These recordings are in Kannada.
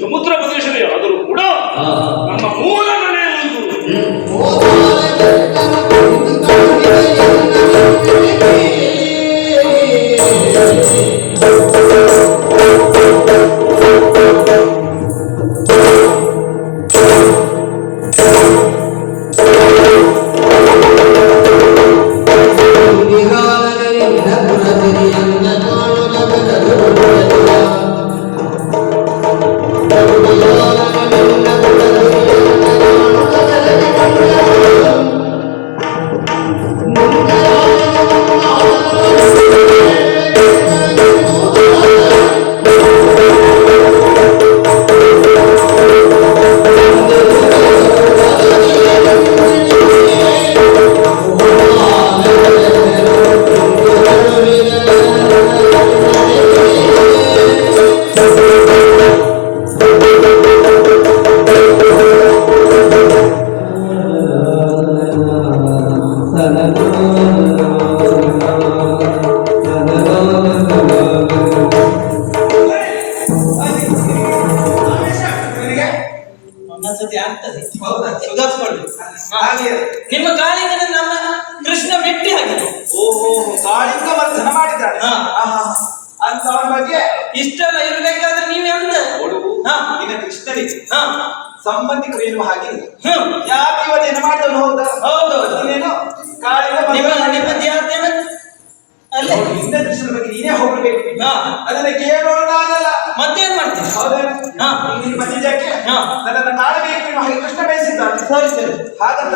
ಸಮುದ್ರ ಪ್ರದೇಶವೇ ಆದರೂ ಕೂಡ ನಮ್ಮ ಮೂಲ ಮನೆ ನಿಮ್ಮ ಕಾಳಿಂಗನ ನಮ್ಮ ಕೃಷ್ಣ ಮೆಟ್ಟಿ ಹಾಕಿದ. ಓಹೋ, ಕಾಳಿಂಗ ವರ್ಧನ ಮಾಡಿದ್ದಾನೆ ಅಂತ ಅವನ ಬಗ್ಗೆ ಇಷ್ಟೆಲ್ಲ ಇರಬೇಕಾದ್ರೆ ನೀವೇ ಅಂತ ನಿನ್ನ ಕೃಷ್ಣನಿಗೆ ಸಂಬಂಧಿಕರು ಎನ್ನುವ ಹಾಗೆ ಯಾಕೆ ಇವತ್ತೇನು ಮಾಡಿದನು? ಹೌದು ನೀನೇನು ಕಾಳಿಂಗ ನಿಮ್ಮ ಜಾತಿಯ ಅಲ್ಲ ನಿನ್ನ ಕೃಷ್ಣನ ಬಗ್ಗೆ ನೀನೇ ಹೋಗ್ಬೇಕು. ಅದನ್ನ ಕೇಳೋಣ ನಾನಲ್ಲ, ಮತ್ತೇನ್ ಮಾಡ್ತೀನಿ? ಹೌದೇನು? ನೀನು ಬಂದಿದ್ದಕ್ಕೆ ನನ್ನನ್ನು ಕಾಣಬೇಕು ಎನ್ನುವ ಹಾಗೆ ಕೃಷ್ಣ ಬಯಸಿದ್ದಾನೆ. ಸರಿ ಸರಿ ಹಾಗಂತ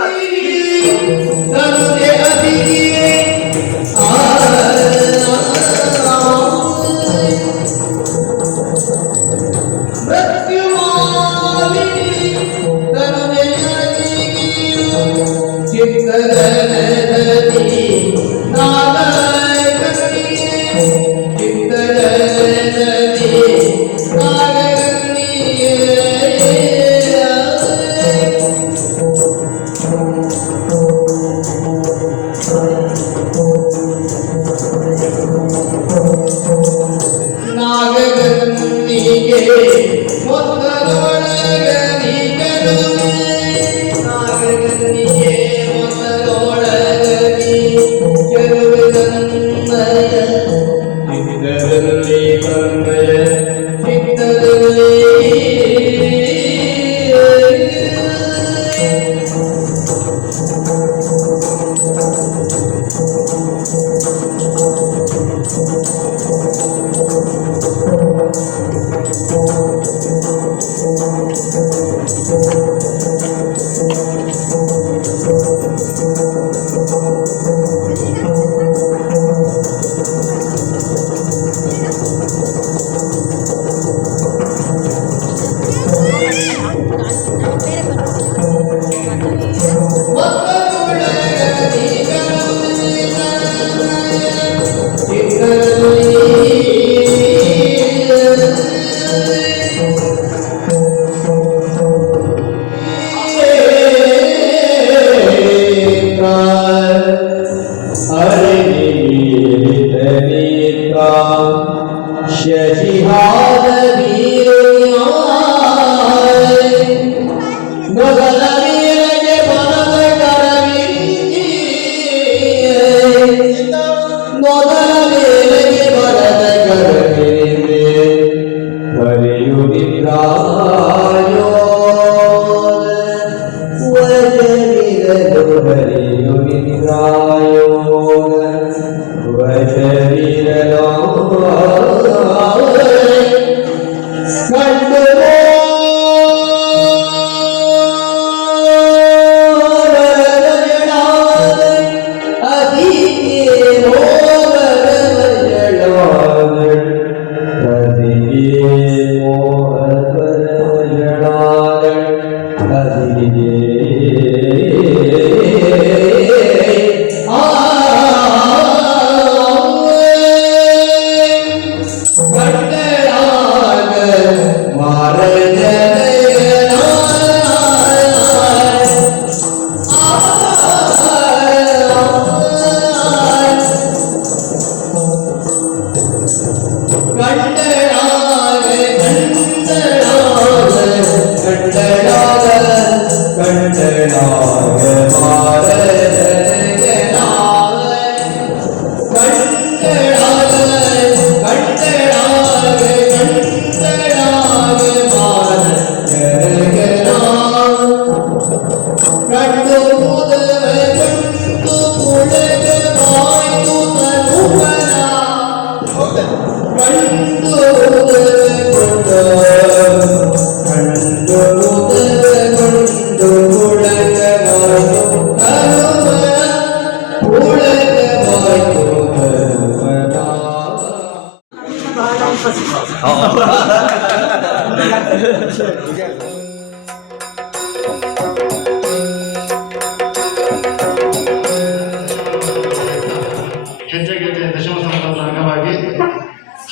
ಹೆಜ್ಜೆ ಗೆಜ್ಜೆ ದಶಮ ಸಂಕಲ್ಪದ ಅಂಗವಾಗಿ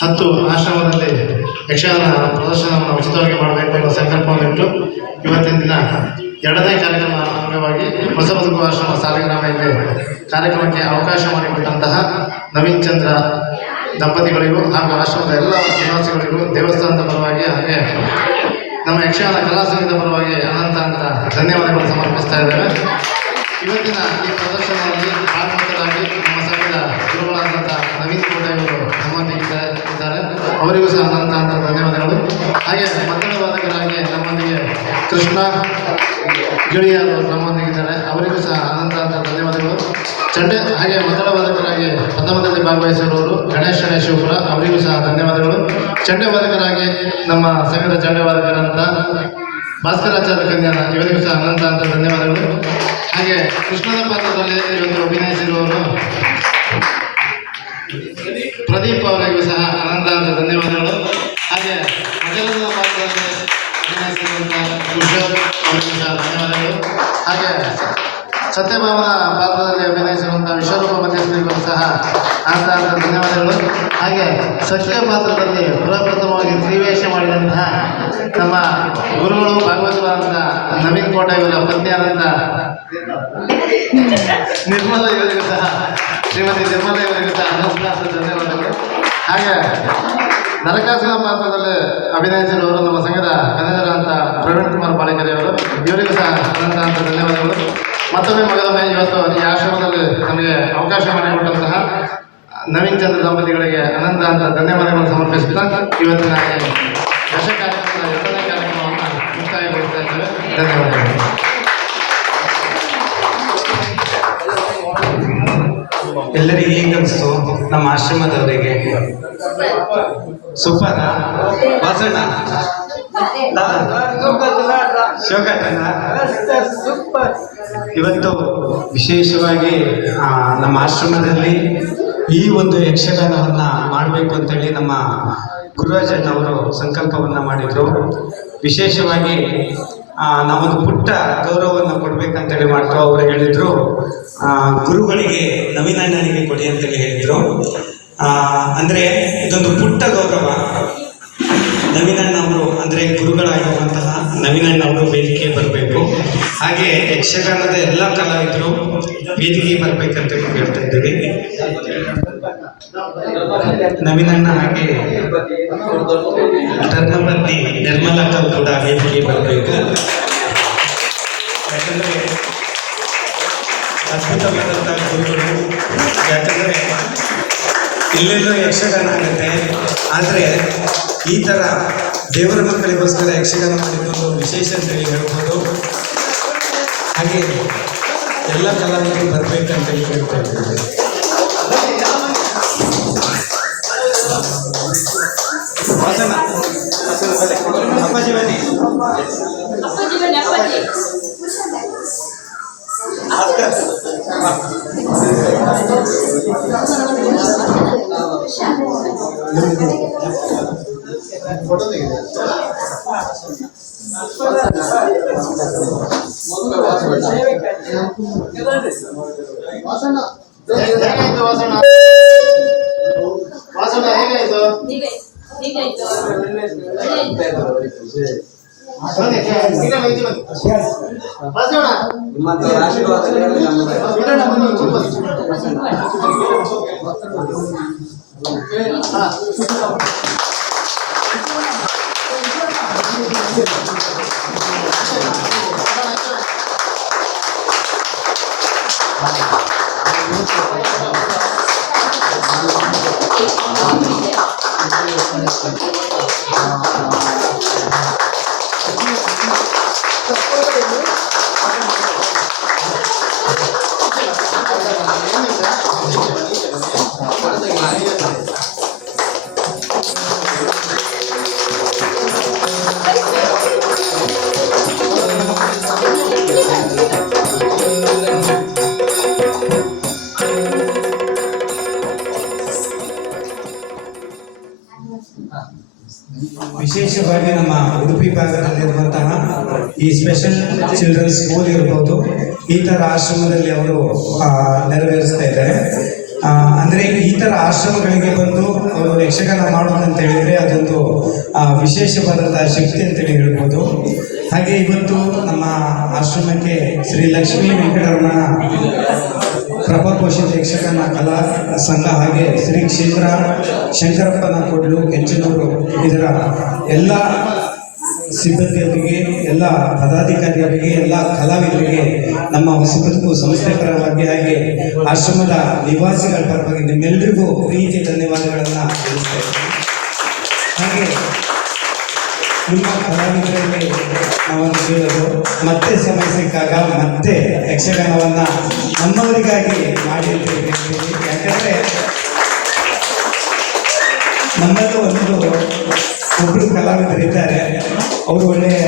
10 ಆಶ್ರಮದಲ್ಲಿ ಯಕ್ಷಗಾನ ಪ್ರದರ್ಶನವನ್ನು ಉಚಿತವಾಗಿ ಮಾಡಬೇಕು ಎಂಬ ಸಂಕಲ್ಪವನ್ನಿಟ್ಟು ಇವತ್ತಿನ ದಿನ 2ನೇ ಕಾರ್ಯಕ್ರಮ ಅಂಗವಾಗಿ ಹೊಸ ಬದುಕು ಆಶ್ರಮ ಸಾಲಿಗ್ರಾಮದಲ್ಲಿ ಕಾರ್ಯಕ್ರಮಕ್ಕೆ ಅವಕಾಶ ಮಾಡಿಕೊಟ್ಟಂತಹ ನವೀನ್ ಚಂದ್ರ ದಂಪತಿಗಳಿಗೂ ಹಾಗೂ ಆಶ್ರಮದ ಎಲ್ಲ ನಿವಾಸಿಗಳಿಗೂ ದೇವಸ್ಥಾನದ ಪರವಾಗಿ ಹಾಗೆ ನಮ್ಮ ಯಕ್ಷಗಾನ ಕಲಾ ಸಂಘದ ಪರವಾಗಿ ಅನಂತ ಧನ್ಯವಾದಗಳು ಸಮರ್ಪಿಸ್ತಾ ಇದ್ದೇವೆ. ಇವತ್ತಿನ ಈ ಪ್ರದರ್ಶನದಲ್ಲಿ ಭಾಗವತರಾಗಿ ನಮ್ಮ ಸಂಘದ ಗುರುಗಳಾದಂಥ ನವೀನ್ ಕೋಟೆಯವರು ನಮ್ಮೊಂದಿಗೆ ಇದ್ದಾರೆ. ಅವರಿಗೂ ಸಹ ಅನಂತ ಧನ್ಯವಾದಗಳು. ಹಾಗೆ ಮದ್ದಳ ವಾದಕರಾಗಿ ನಮ್ಮೊಂದಿಗೆ ಕೃಷ್ಣ ಗಿಳಿಯವರು ನಮ್ಮೊಂದಿಗಿದ್ದಾರೆ. ಅವರಿಗೂ ಸಹ ಅನಂತ ಧನ್ಯವಾದಗಳು. ಹಾಗೆ ಮದ್ದಳ ವಾದಕರಾಗಿ ಪ್ರಥಮದಲ್ಲಿ ಭಾಗವಹಿಸಿರುವವರು ಗಣೇಶ ಶಿವಪುರ, ಅವರಿಗೂ ಸಹ ಧನ್ಯವಾದಗಳು. ಚಂಡೆ ವಾದಕರಾಗಿ ನಮ್ಮ ಸಂಘದ ಚಂಡೆ ವಾದಕರಂತ ಭಾಸ್ಕರಾಚಾರ್ಯ ಕನ್ಯಾನ, ಇವರಿಗೂ ಸಹ ಅನಂತ ಧನ್ಯವಾದಗಳು. ಹಾಗೆ ಕೃಷ್ಣನ ಪಾತ್ರದಲ್ಲಿ ಇವತ್ತು ಅಭಿನಯಿಸಿರುವವರು ಪ್ರದೀಪ್ ಅವರಿಗೂ ಸಹ ಅನಂತ ಧನ್ಯವಾದಗಳು. ಹಾಗೆ ಮಜಲದ ಪಾತ್ರದಲ್ಲಿ ಅಭಿನಯಿಸಿರುವಂಥ ಕುಶಲ್ ಅವರಿಗೂ ಸಹ ಧನ್ಯವಾದಗಳು. ಹಾಗೆ ಸತ್ಯಭಾವನ ಪಾತ್ರದಲ್ಲಿ ಅಭಿನಯಿಸಿರುವಂಥ ವಿಶ್ವರೂಪ ಮಧ್ಯಸ್ಥರಿಗೂ ಸಹ ಅನಂತ ಧನ್ಯವಾದಗಳು. ಹಾಗೆ ಸತ್ಯ ಪಾತ್ರದಲ್ಲಿ ಪ್ರಪ್ರಥಮವಾಗಿ ಸ್ತ್ರೀವೇಷ ಮಾಡಿದಂತಹ ನಮ್ಮ ಗುರುಗಳು ಭಾಗವತರಾದಂಥ ನವೀನ್ ಕೋಟೆಯವರ ಪತ್ನಿಯಾದಂಥ ನಿರ್ಮಲ ಇವರಿಗೂ ಸಹ ಶ್ರೀಮತಿ ನಿರ್ಮಲ ಇವರಿಗೂ ಸಹ ಅನಂತ ಧನ್ಯವಾದಗಳು. ಹಾಗೆ ನರಕಾಸುರ ಪಾತ್ರದಲ್ಲಿ ಅಭಿನಯಿಸಿರುವವರು ನಮ್ಮ ಸಂಘದ ಮ್ಯಾನೇಜರ್ ಅಂತ ಪ್ರವೀಣ್ ಕುಮಾರ್ ಪಾಳಿಕೆರೆಯವರು, ಇವರಿಗೂ ಸಹ ಅನಂತ ಧನ್ಯವಾದಗಳು. ಮತ್ತೊಮ್ಮೆ ಮಗದೊಮ್ಮೆ ಇವತ್ತು ಈ ಆಶ್ರಮದಲ್ಲಿ ನಮಗೆ ಅವಕಾಶ ಮಾಡಿಕೊಟ್ಟಂತಹ ನವೀನ್ ಚಂದ್ರ ದಂಪತಿಗಳಿಗೆ ಅನಂತ ಧನ್ಯವಾದಗಳನ್ನು ಸಮರ್ಪಿಸುತ್ತಾ ಇವತ್ತಿನ ದಶ ಕಾರ್ಯಕ್ರಮದ 2ನೇ ಕಾರ್ಯಕ್ರಮವನ್ನು ಮುಕ್ತಾಯಗೊಳಿಸ್ತಾ ಇದ್ದೇವೆ. ಧನ್ಯವಾದಗಳು. ಎಲ್ಲರಿಗೆ ಹೇಗೆ ಅನಿಸ್ತು ನಮ್ಮ ಆಶ್ರಮದವರಿಗೆ? ಸೂಪರ್ ವಾಸಣ್ಣ ಇವತ್ತು ವಿಶೇಷವಾಗಿ ನಮ್ಮ ಆಶ್ರಮದಲ್ಲಿ ಈ ಒಂದು ಯಕ್ಷಗಾನವನ್ನು ಮಾಡಬೇಕು ಅಂತೇಳಿ ನಮ್ಮ ಗುರುರಾಜಣ್ಣವರು ಸಂಕಲ್ಪವನ್ನು ಮಾಡಿದರು. ವಿಶೇಷವಾಗಿ ನಾವೊಂದು ಪುಟ್ಟ ಗೌರವವನ್ನು ಕೊಡಬೇಕಂತೇಳಿ ಮಾಡ್ತು. ಅವರು ಹೇಳಿದರು ಗುರುಗಳಿಗೆ ನವೀನಣ್ಣನಿಗೆ ಕೊಡಿ ಅಂತೇಳಿ ಹೇಳಿದರು. ಅಂದರೆ ಇದೊಂದು ಪುಟ್ಟ ಗೌರವ. ನವೀನಣ್ಣವರು ಅಂದರೆ ಗುರುಗಳಾಗಿರುವಂತಹ ನವೀನಣ್ಣವರು ವೇದಿಕೆ ಬರಬೇಕು. ಹಾಗೆ ಯಕ್ಷಗಾನದ ಎಲ್ಲ ಕಲಾವಿದರು ವೇದಿಕೆ ಬರಬೇಕಂತೇಳಿ ಹೇಳ್ತಾ ಇದ್ದೀವಿ. ನವೀನಣ್ಣ ಹಾಗೆ ಧರ್ಮಪತ್ನಿ ನಿರ್ಮಲಕ್ಕ ಕೂಡ ವೇದಿಕೆ ಬರಬೇಕು. ಯಾಕಂದರೆ ಅದ್ಭುತವಾದಂಥ ಗುರುಗಳು. ಯಾಕಂದರೆ ಇಲ್ಲೆಲ್ಲೋ ಯಕ್ಷಗಾನ ಆಗುತ್ತೆ, ಆದರೆ ಈ ಥರ ದೇವರ ಮಕ್ಕಳಿಗೋಸ್ಕರ ಯಕ್ಷಗಾನ ಮಾಡಿದ್ದು ವಿಶೇಷ ಅಂತೇಳಿ ಹೇಳ್ಬೋದು. ಹಾಗೆ ಎಲ್ಲ ಕಲಾವಿದರು ಬರಬೇಕಂತೇಳಿ ಹೇಳ್ತಾ ಇದ್ದೀವಿ. ಅಪ್ಪಾಜಿ ಬನ್ನಿ. ಫೋಟೋ ತೆಗೆದು ಹೇಗಾಯ್ತು ವಾಸಣ್ಣ? ವಾಸಣ್ಣ ಹೇಗಾಯ್ತು? ಬನ್ನಿ, ಈಗ ಬನ್ನಿ, ಬನ್ನಿ. ವಾಸಣ್ಣ ನಿಮ್ಮಂತವರ ಆಶೀರ್ವಾದಗಳು ನಮಗೆ. ಬಿಡೋಣ, ಬನ್ನಿ. ಹಾ. ವಿಶೇಷವಾಗಿ ನಮ್ಮ ಉಡುಪಿ ಭಾಗದಲ್ಲಿರುವಂತಹ ಈ ಸ್ಪೆಷಲ್ ಚಿಲ್ಡ್ರನ್ ಸ್ಕೂಲ್ ಇರ್ಬೋದು, ಈ ಥರ ಆಶ್ರಮದಲ್ಲಿ ಅವರು ನೆರವೇರಿಸ್ತಾ ಇದ್ದಾರೆ. ಅಂದರೆ ಈ ಥರ ಆಶ್ರಮಗಳಿಗೆ ಬಂದು ಅವರು ಯಕ್ಷಗಾನ ಮಾಡೋದು ಅಂತ ಹೇಳಿದರೆ ಅದೊಂದು ವಿಶೇಷವಾದಂತಹ ಶಕ್ತಿ ಅಂತೇಳಿ ಹೇಳ್ಬೋದು. ಹಾಗೆ ಇವತ್ತು ನಮ್ಮ ಆಶ್ರಮಕ್ಕೆ ಶ್ರೀ ಲಕ್ಷ್ಮೀ ವೆಂಕಟರಮಣ ಪ್ರಭಾಪೋಷಿತ ಯಕ್ಷಗಾನ ಕಲಾ ಸಂಘ ಹಾಗೆ ಶ್ರೀ ಕ್ಷೇತ್ರ ಶಂಕರಪ್ಪನ ಕೊಡ್ಲು ಕೆಂಚನೂರು ಇದರ ಎಲ್ಲ ಸಿಬ್ಬಂದಿಯವರಿಗೆ, ಎಲ್ಲ ಪದಾಧಿಕಾರಿಯವರಿಗೆ, ಎಲ್ಲ ಕಲಾವಿದರಿಗೆ ನಮ್ಮ ಹೊಸಬದುಕು ಸಂಸ್ಥೆ ಪರವಾಗಿ ಹಾಗೆ ಆಶ್ರಮದ ನಿವಾಸಿಗಳ ಪರವಾಗಿ ನಿಮ್ಮೆಲ್ಲರಿಗೂ ಪ್ರೀತಿ ಧನ್ಯವಾದಗಳನ್ನು ತಿಳಿಸ್ತೇವೆ. ಹಾಗೆ ನಿಮ್ಮ ಕಲಾವಿದರಲ್ಲಿ ನಾವನ್ನು ಕೇಳೋದು, ಮತ್ತೆ ಸಮಯ ಸಿಕ್ಕಾಗ ಮತ್ತೆ ಯಕ್ಷಗಾನವನ್ನು ನಮ್ಮವರಿಗಾಗಿ ಮಾಡಿ ಅಂತ ಹೇಳ್ತೀವಿ. ಯಾಕಂದರೆ ನಮ್ಮಲ್ಲೂ ಒಬ್ಬರು ಕಲಾವಿದರಿದ್ದಾರೆ, ಅವರು ಒಳ್ಳೆಯ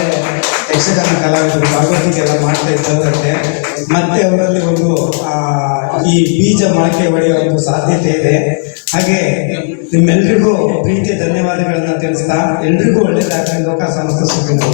ಯಕ್ಷಗಾನ ಕಲಾವಿದರು, ಭಾಗವತಿಗೆಲ್ಲ ಮಾಡ್ತಾ ಇದ್ದವರಂತೆ. ಮತ್ತೆ ಅವರಲ್ಲಿ ಒಂದು ಈ ಬೀಜ ಮೊಳಕೆ ಹೊಡೆಯುವ ಒಂದು ಸಾಧ್ಯತೆ ಇದೆ. ಹಾಗೆ ನಿಮ್ಮೆಲ್ರಿಗೂ ಪ್ರೀತಿಯ ಧನ್ಯವಾದಗಳನ್ನು ತಿಳಿಸ್ತಾ ಎಲ್ರಿಗೂ ಒಳ್ಳೆಯದಾಗಲಿ, ಲೋಕ ಸಮಸ್ತ ಸುಖಿನೋ.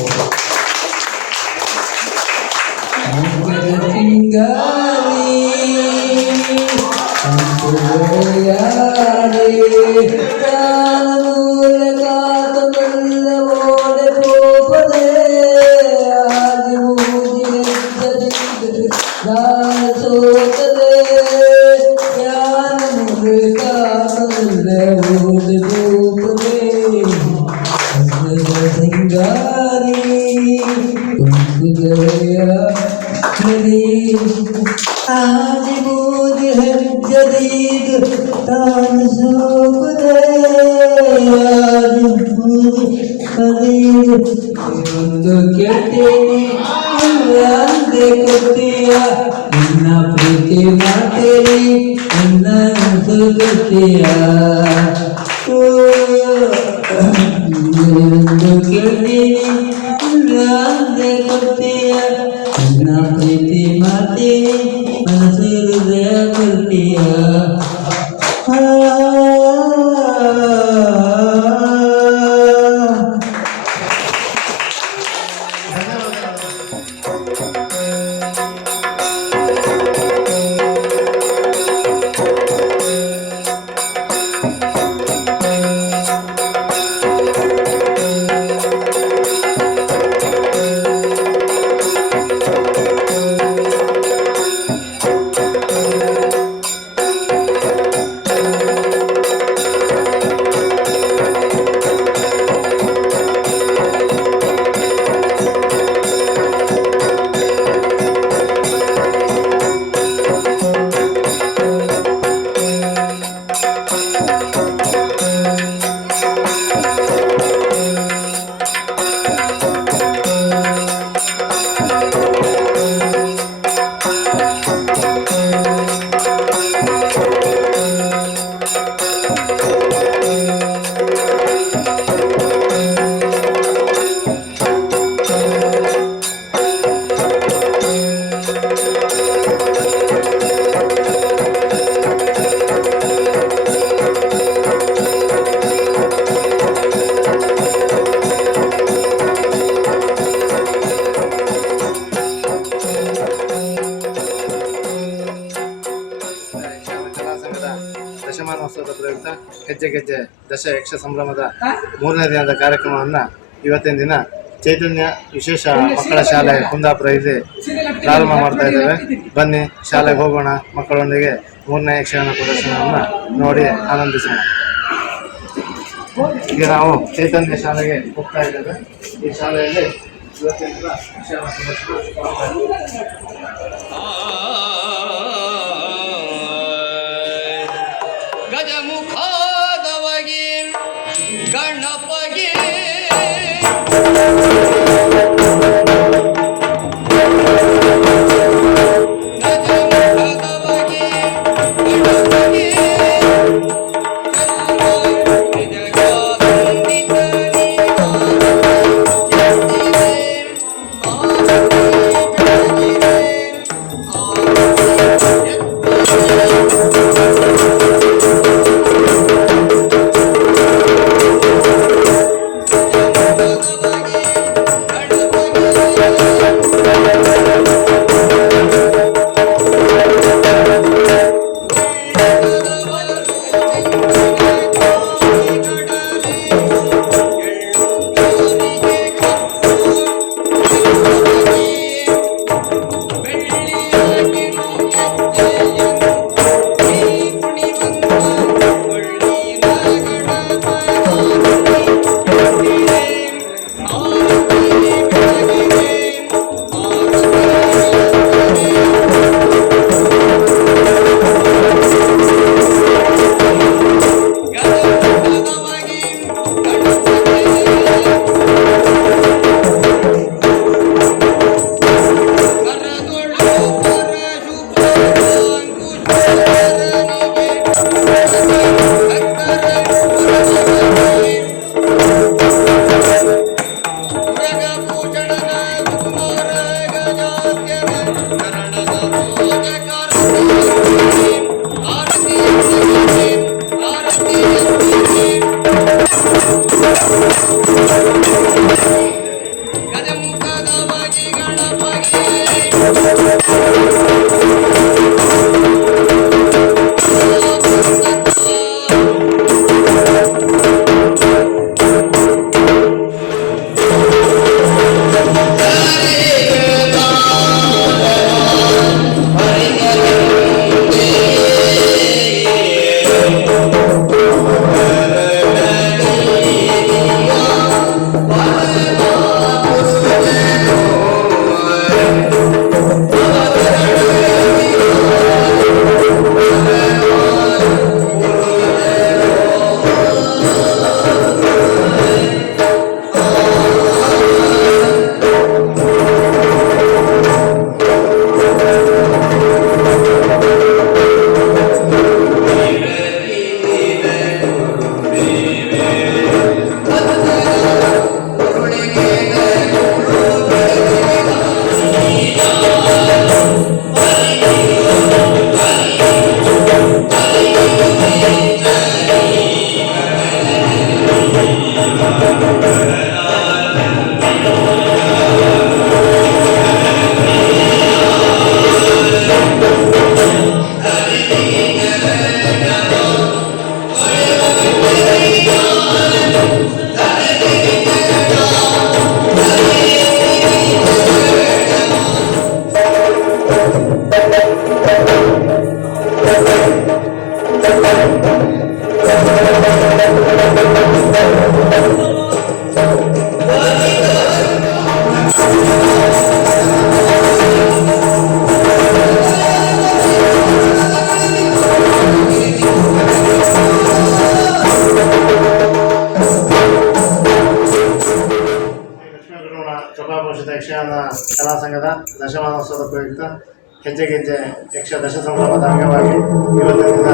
ಒಂದು ಕೇಳ್ತೇನೆ ಅಂದೆ ಕೊಟ್ಟಿಯ ನಿನ್ನ ಪ್ರೀತಿ ಮಾಡ್ತೇನೆ ನಿನ್ನ ಗೊತ್ತಿಯ ಒಂದು ಕೇಳ್ತೇನೆ ಅಂದೆ ಕೊಟ್ಟಿಯ ನಿನ್ನ ಪ್ರೀತಿ ಮಾಡ್ತೇನೆ ಮನಸ್ಸು ಹೃದಯ ಕೊಟ್ಟಿಯ ಕಲಾಮಹೋತ್ಸವದ ಪ್ರಯುಕ್ತ ಹೆಜ್ಜೆ ಗೆಜ್ಜೆ ದಶ ಯಕ್ಷ ಸಂಭ್ರಮದ 3ನೇ ದಿನದ ಕಾರ್ಯಕ್ರಮವನ್ನು ಇವತ್ತಿನ ದಿನ ಚೈತನ್ಯ ವಿಶೇಷ ಮಕ್ಕಳ ಶಾಲೆ ಕುಂದಾಪುರ ಇಲ್ಲಿ ಪ್ರಾರಂಭ ಮಾಡ್ತಾ ಇದ್ದೇವೆ. ಬನ್ನಿ ಶಾಲೆಗೆ ಹೋಗೋಣ, ಮಕ್ಕಳೊಂದಿಗೆ 3ನೇ ಯಕ್ಷಗಾನ ಪ್ರದರ್ಶನವನ್ನು ನೋಡಿ ಆನಂದಿಸೋಣ. ಈಗ ನಾವು ಚೈತನ್ಯ ಶಾಲೆಗೆ ಹೋಗ್ತಾ ಇದ್ದೇವೆ. ಈ ಶಾಲೆಯಲ್ಲಿ ಇವತ್ತಿನ ದಿನ ಯಕ್ಷಗಾನ ಪ್ರದರ್ಶನ ಮಾಡ್ತಾ ಇದ್ದೇವೆ. ಗಜಮುಖಾದವಗೆ ಗಣಪಗೆ ಯಕ್ಷಗಾನ ಕಲಾ ಸಂಘದ ದಶಮಾನೋತ್ಸವದ ಪ್ರಯುಕ್ತ ಹೆಜ್ಜೆ ಗೆಜ್ಜೆ ಯಕ್ಷ ದಶ ಸಂಭ್ರಮದ ಅಂಗವಾಗಿ ಇವತ್ತಿನಿಂದ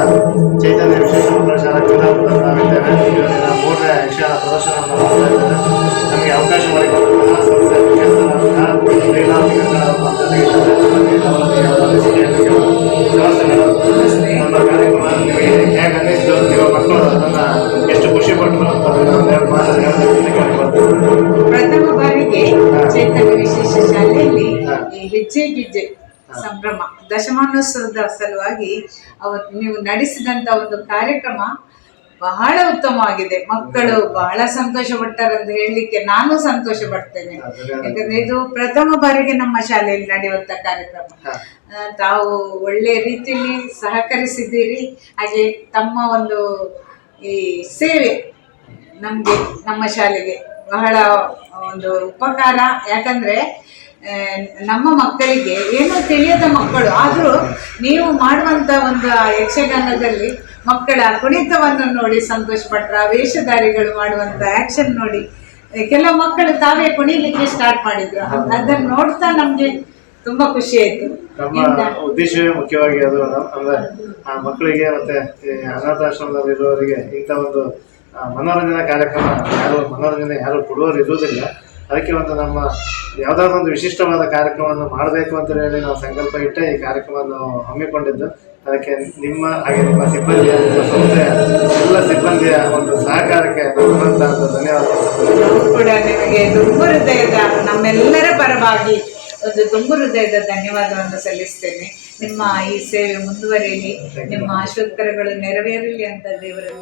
ಚೈತನ್ಯ ವಿಶೇಷ ಮಕ್ಕಳ ಶಾಲಾ ಕುಂದಾಪುರದಲ್ಲಿ ನಾವಿದ್ದೇವೆ. ಇವತ್ತಿನ 3ನೇ ಯಕ್ಷಗಾನ ಪ್ರದರ್ಶನವನ್ನು ಮಾಡ್ತಾ ಇದ್ದೇವೆ. ನಮಗೆ ಅವಕಾಶ ಮಾಡಿಕೊಟ್ಟಂತಹ ಸಂಸ್ಥೆ ಮುಖ್ಯಸ್ಥರಾದಂತಹ ಲೀಲಾವತಿ ಕನ್ನಡ ನಮ್ಮ ಕಾರ್ಯಕ್ರಮ ನಿಮಗೆ ಹೇಗೆ ಅನ್ನಿಸಿತು? ನಿಮ್ಮ ಮಕ್ಕಳು ಅದನ್ನು ಎಷ್ಟು ಖುಷಿ ಪಟ್ಟರು ಅದನ್ನು ಪ್ರಥಮ ಬಾರಿಗೆ ಚೈತನ್ಯ ವಿಶೇಷ ಶಾಲೆಯಲ್ಲಿ ಈ ಹೆಜ್ಜೆ ಗಿಜ್ಜೆ ಸಂಭ್ರಮ. ದಶಮಾನೋತ್ಸವದ ಸಲುವಾಗಿ ಅವತ್ತು ನೀವು ನಡೆಸಿದಂತ ಒಂದು ಕಾರ್ಯಕ್ರಮ ಬಹಳ ಉತ್ತಮವಾಗಿದೆ. ಮಕ್ಕಳು ಬಹಳ ಸಂತೋಷ ಪಟ್ಟರಂತ ಹೇಳಲಿಕ್ಕೆ ನಾನು ಸಂತೋಷ ಪಡ್ತೇನೆ. ಯಾಕಂದ್ರೆ ಇದು ಪ್ರಥಮ ಬಾರಿಗೆ ನಮ್ಮ ಶಾಲೆಯಲ್ಲಿ ನಡೆಯುವಂತ ಕಾರ್ಯಕ್ರಮ. ತಾವು ಒಳ್ಳೆ ರೀತಿಯಲ್ಲಿ ಸಹಕರಿಸಿದ್ದೀರಿ. ಹಾಗೆ ತಮ್ಮ ಒಂದು ಈ ಸೇವೆ ನಮ್ಗೆ, ನಮ್ಮ ಶಾಲೆಗೆ ಬಹಳ ಒಂದು ಉಪಕಾರ. ಯಾಕಂದ್ರೆ ನಮ್ಮ ಮಕ್ಕಳಿಗೆ ಏನೂ ತಿಳಿಯದ ಮಕ್ಕಳು ಆದರೂ ನೀವು ಮಾಡುವಂತ ಒಂದು ಯಕ್ಷಗಾನದಲ್ಲಿ ಮಕ್ಕಳ ಕುಣಿತವನ್ನು ನೋಡಿ ಸಂತೋಷ ಪಟ್ರ, ವೇಷಧಾರಿಗಳು ಮಾಡುವಂತ ಆಕ್ಷನ್ ನೋಡಿ ಕೆಲವು ಮಕ್ಕಳು ತಾವೇ ಕುಣಿಲಿಕ್ಕೆ ಸ್ಟಾರ್ಟ್ ಮಾಡಿದ್ರು. ಅದನ್ನು ನೋಡ್ತಾ ನಮ್ಗೆ ತುಂಬಾ ಖುಷಿ ಆಯ್ತು. ನಮ್ಮ ಉದ್ದೇಶವೇ ಮುಖ್ಯವಾಗಿ ಅದು ಅಂದ್ರೆ ಆ ಮಕ್ಕಳಿಗೆ ಮತ್ತೆ ಅನಾಥಾಶ್ರಮದಲ್ಲಿ ಇರುವವರಿಗೆ ಇಂಥ ಒಂದು ಮನೋರಂಜನಾ ಕಾರ್ಯಕ್ರಮ ಮನೋರಂಜನೆ ಯಾರು ಕೊಡುವವರು ಇರುವುದಿಲ್ಲ. ಅದಕ್ಕೆ ಒಂದು ನಮ್ಮ ಯಾವುದಾದ್ರೂ ಒಂದು ವಿಶಿಷ್ಟವಾದ ಕಾರ್ಯಕ್ರಮವನ್ನು ಮಾಡಬೇಕು ಅಂತ ಹೇಳಿ ನಾವು ಸಂಕಲ್ಪ ಇಟ್ಟೆ ಈ ಕಾರ್ಯಕ್ರಮವನ್ನು ಹಮ್ಮಿಕೊಂಡಿದ್ದು. ಅದಕ್ಕೆ ನಿಮ್ಮ ಹಾಗೆ ನಿಮ್ಮ ಸಿಬ್ಬಂದಿಯ, ಸಂಸ್ಥೆಯ ಎಲ್ಲ ಸಿಬ್ಬಂದಿಯ ಒಂದು ಸಹಕಾರಕ್ಕೆ ಧನ್ಯವಾದಗಳು. ಕೂಡ ನಿಮಗೆ ತುಂಬು ಹೃದಯದ, ನಮ್ಮೆಲ್ಲರ ಪರವಾಗಿ ಒಂದು ತುಂಬು ಹೃದಯದ ಧನ್ಯವಾದವನ್ನು ಸಲ್ಲಿಸ್ತೇನೆ. ನಿಮ್ಮ ಈ ಸೇವೆ ಮುಂದುವರಿಯಲಿ, ನಿಮ್ಮ ಆಶೋತ್ತರಗಳು ನೆರವೇರಲಿ ಅಂತ ದೇವರಲ್ಲಿ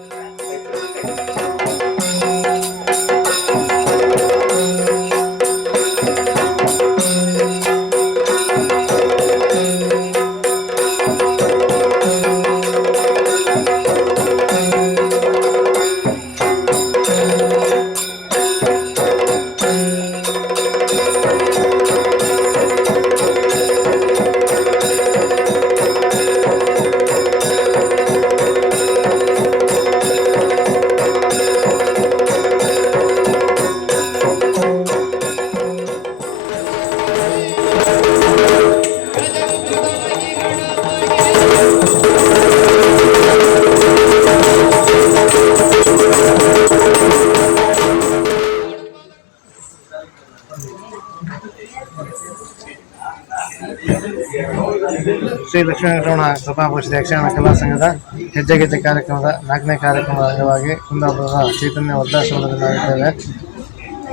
ಶ್ರೀ ಲಕ್ಷ್ಮೀನಾರಾಯಣ ಸಭಾ ಪರಿಷತ್ ಯಕ್ಷಗಾನ ಕಲಾ ಸಂಘದ ಹೆಜ್ಜೆಗೆಜ್ಜೆ ಕಾರ್ಯಕ್ರಮದ 4ನೇ ಕಾರ್ಯಕ್ರಮದ ಅಂಗವಾಗಿ ಕುಂದಾಪುರದ ಚೈತನ್ಯ ವೃದ್ಧಾಶ್ರಮದಲ್ಲಿ ನಾವಿದ್ದೇವೆ.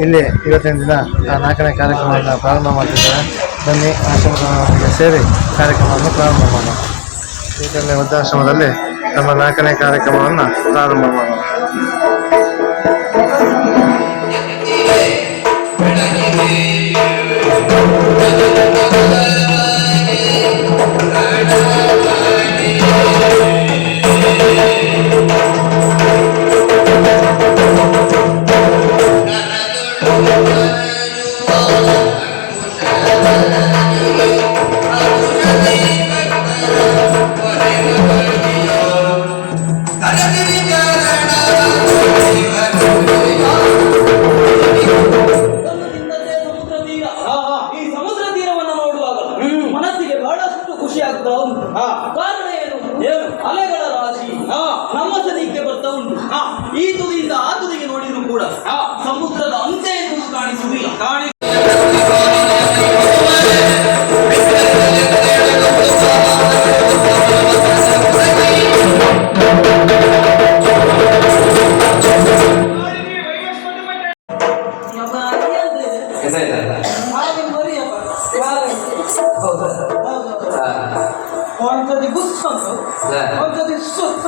ಇಲ್ಲಿ ಇವತ್ತಿನ ದಿನ 4ನೇ ಕಾರ್ಯಕ್ರಮವನ್ನು ಪ್ರಾರಂಭ ಮಾಡ್ತಿದ್ದೇವೆ. ಬನ್ನಿ ಆಶ್ರಮದೊಂದಿಗೆ ಸೇರಿ ಕಾರ್ಯಕ್ರಮವನ್ನು ಪ್ರಾರಂಭ ಮಾಡೋಣ. ಚೈತನ್ಯ ವೃದ್ಧಾಶ್ರಮದಲ್ಲಿ ನಮ್ಮ 4ನೇ ಕಾರ್ಯಕ್ರಮವನ್ನು ಪ್ರಾರಂಭ ಮಾಡೋಣ. ಕಾರಣ ಏನು? ಅಲೆಗಳ ರಾಶಿ ನಮ್ಮ ಸನಿಗೆ ಬರ್ತಾ ಉಂಟು. ಈ ತುದಿಯಿಂದ ಆ ತುದಿಗೆ ನೋಡಿದ್ರು ಕೂಡ ಸಮುದ್ರದ ಅಂತ್ಯ ಎಂದು ಕಾಣಿಸುವುದಿಲ್ಲ. ಒಂದ್ಸತಿ ಬುಸ್ ಅಂತು, ಒಂದ್ಸತಿ ಸುತ್ತ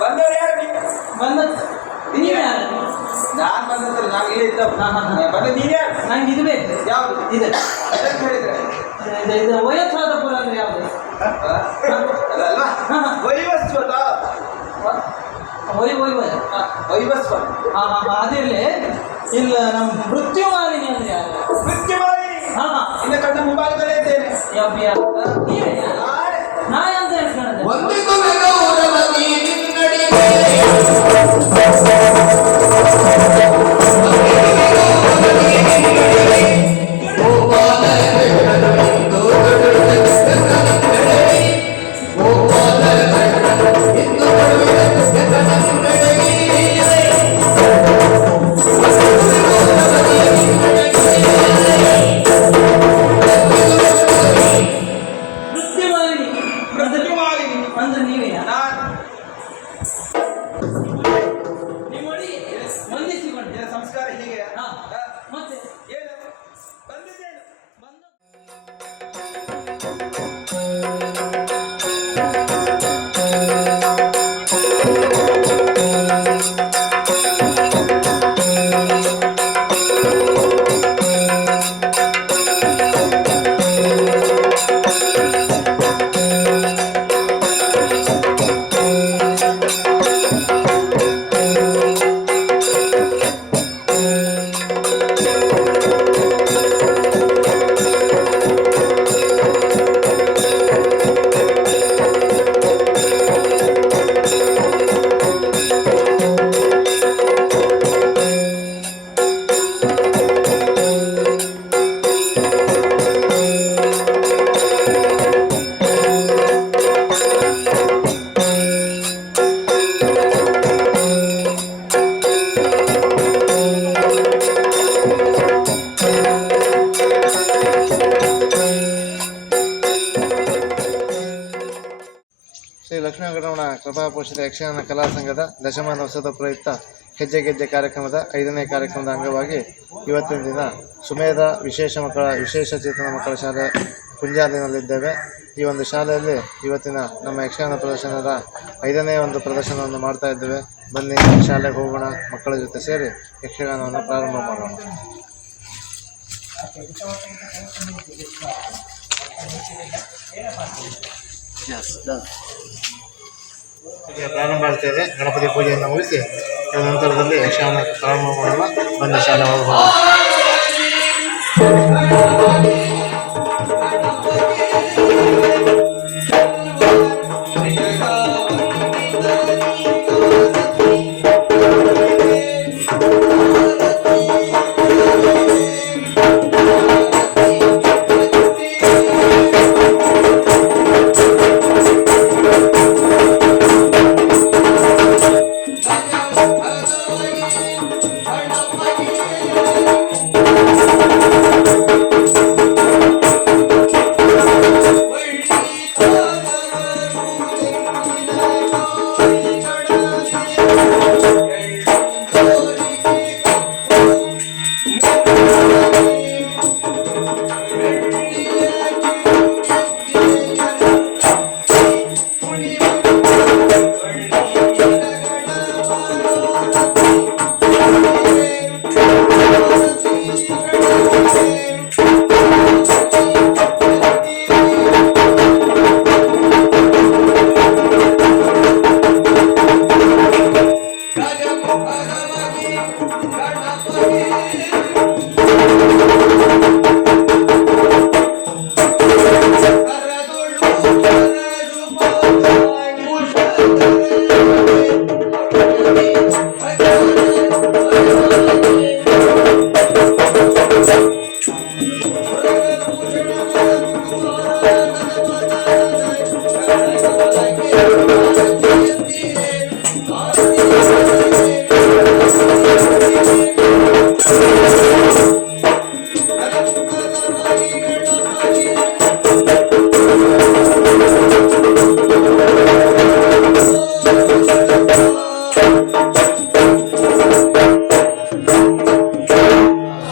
ಬಂದವರು ಯಾರು? ನೀವೇ ಯಾರು? ನಾನು ಬಂದದ್ದು ನಾವು ಇಲ್ಲಿ ಇದ್ದವು. ಬಂದ ನೀನು ಯಾರು? ನಂಗೆ ಇದು ಬೇಕು. ಯಾವುದು ಇದೆ ಹೇಳಿದ್ರೆ ಇದು ವಯಸ್ಸಾದ ಪುರ ಅಂದ್ರೆ ಯಾವುದು? ಅಲ್ವಾ ವೈವಸ್ವತ. ವೈವಸ್ವ ಅದಿರಲಿ. ಇಲ್ಲ ನಮ್ಮ ಮೃತ್ಯು ಮಾಲಿನಿ ಅಂದ್ರೆ ಯಾರು? ಮೃತ್ಯು ಮಾಲಿನಿ ಇನ್ನು ಕಣ್ಣ ಮುಂಭಾಗದಲ್ಲೇ ಇದ್ದೇನೆ. ನಾ ಅಂತ ಹೇಳ್ಕೊಂಡೆ. ಶ್ರೀ ಲಕ್ಷ್ಮೀ ವೆಂಕಟರಮಣ ಕೃಪಾಪೋಷಿತ ಯಕ್ಷಗಾನ ಕಲಾ ಸಂಘದ ದಶಮಾನೋತ್ಸವದ ಪ್ರಯುಕ್ತ ಹೆಜ್ಜೆ ಗೆಜ್ಜೆ ಕಾರ್ಯಕ್ರಮದ 5ನೇ ಕಾರ್ಯಕ್ರಮದ ಅಂಗವಾಗಿ ಇವತ್ತಿನ ದಿನ ಸುಮೇಧ ವಿಶೇಷ ಚೇತನ ಮಕ್ಕಳ ಶಾಲೆ ಕುಂಜಾಲಿನಲ್ಲಿದ್ದೇವೆ. ಈ ಒಂದು ಶಾಲೆಯಲ್ಲಿ ಇವತ್ತಿನ ನಮ್ಮ ಯಕ್ಷಗಾನ ಪ್ರದರ್ಶನದ 5ನೇ ಒಂದು ಪ್ರದರ್ಶನವನ್ನು ಮಾಡ್ತಾ ಇದ್ದೇವೆ. ಬನ್ನಿ ಶಾಲೆಗೆ ಹೋಗೋಣ, ಮಕ್ಕಳ ಜೊತೆ ಸೇರಿ ಯಕ್ಷಗಾನವನ್ನು ಪ್ರಾರಂಭ ಮಾಡೋಣ. ಪ್ರಾರಂಭ ಮಾಡ್ತೇವೆ. ಗಣಪತಿ ಪೂಜೆಯನ್ನು ಮುಗಿಸಿ ನಂತರದಲ್ಲಿ ಯಕ್ಷಗಾನ ಪ್ರಾರಂಭ ಮಾಡೋಣ. ಬಂದ ಶಾಲೆ ಹೋಗೋಣ.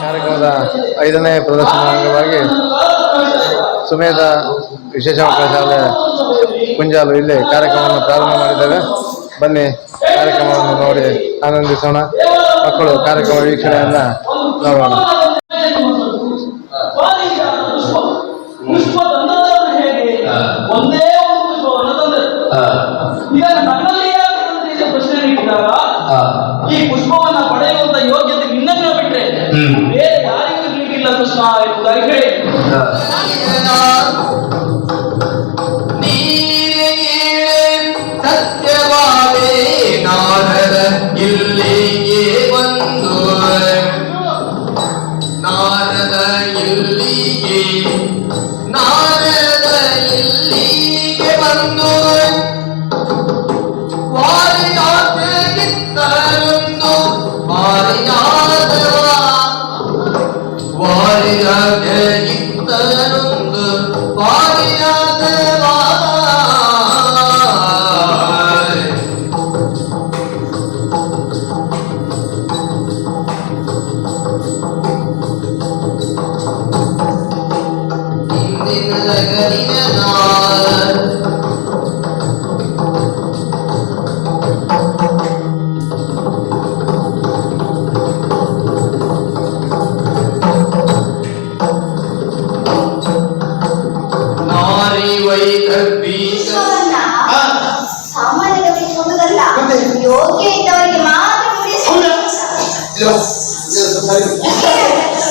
ಕಾರ್ಯಕ್ರಮದ 5ನೇ ಪ್ರದರ್ಶನ ಅಂಗವಾಗಿ ಸುಮೇಧ ವಿಶೇಷ ಮಕ್ಕಳ ಶಾಲೆ ಕುಂಜಾಲು ಇಲ್ಲಿ ಕಾರ್ಯಕ್ರಮವನ್ನು ಪ್ರಾರಂಭ ಮಾಡಿದ್ದೇವೆ. ಬನ್ನಿ ಕಾರ್ಯಕ್ರಮವನ್ನು ನೋಡಿ ಆನಂದಿಸೋಣ. ಮಕ್ಕಳು ಕಾರ್ಯಕ್ರಮ ವೀಕ್ಷಣೆಯನ್ನ ನೋಡೋಣ. ಒಂದೇ ಒಂದು ಪುಷ್ಪವನ್ನು ತಂದರು. ಇದನ್ನು ನನ್ನಲ್ಲಿ ಯಾಕೆ ಪ್ರಶ್ನೆ ಇಟ್ಟಿದಾಗ ಈ ಪುಷ್ಪವನ್ನ ಪಡೆಯುವಂತ ಯೋಗ್ಯತೆ ನಿನ್ನನ್ನ ಬಿಟ್ರೆ ಬೇರೆ ಯಾರಿಗೂ ಇರ್ಲಿಕ್ಕಿಲ್ಲ ಕೃಷ್ಣ ಎಂಬುದಾಗಿ ಹೇಳಿ ಸತ್ಯವಾದೇ ನಾರದ ಇಲ್ಲಿಗೆ ಬಂದು ನಾರದ ಇಲ್ಲಿಗೆ ಬಂದು ವಾರಿಯಾಗಿತ್ತರೊಂದು ವಾರಿಯಾಗಿತ್ತರು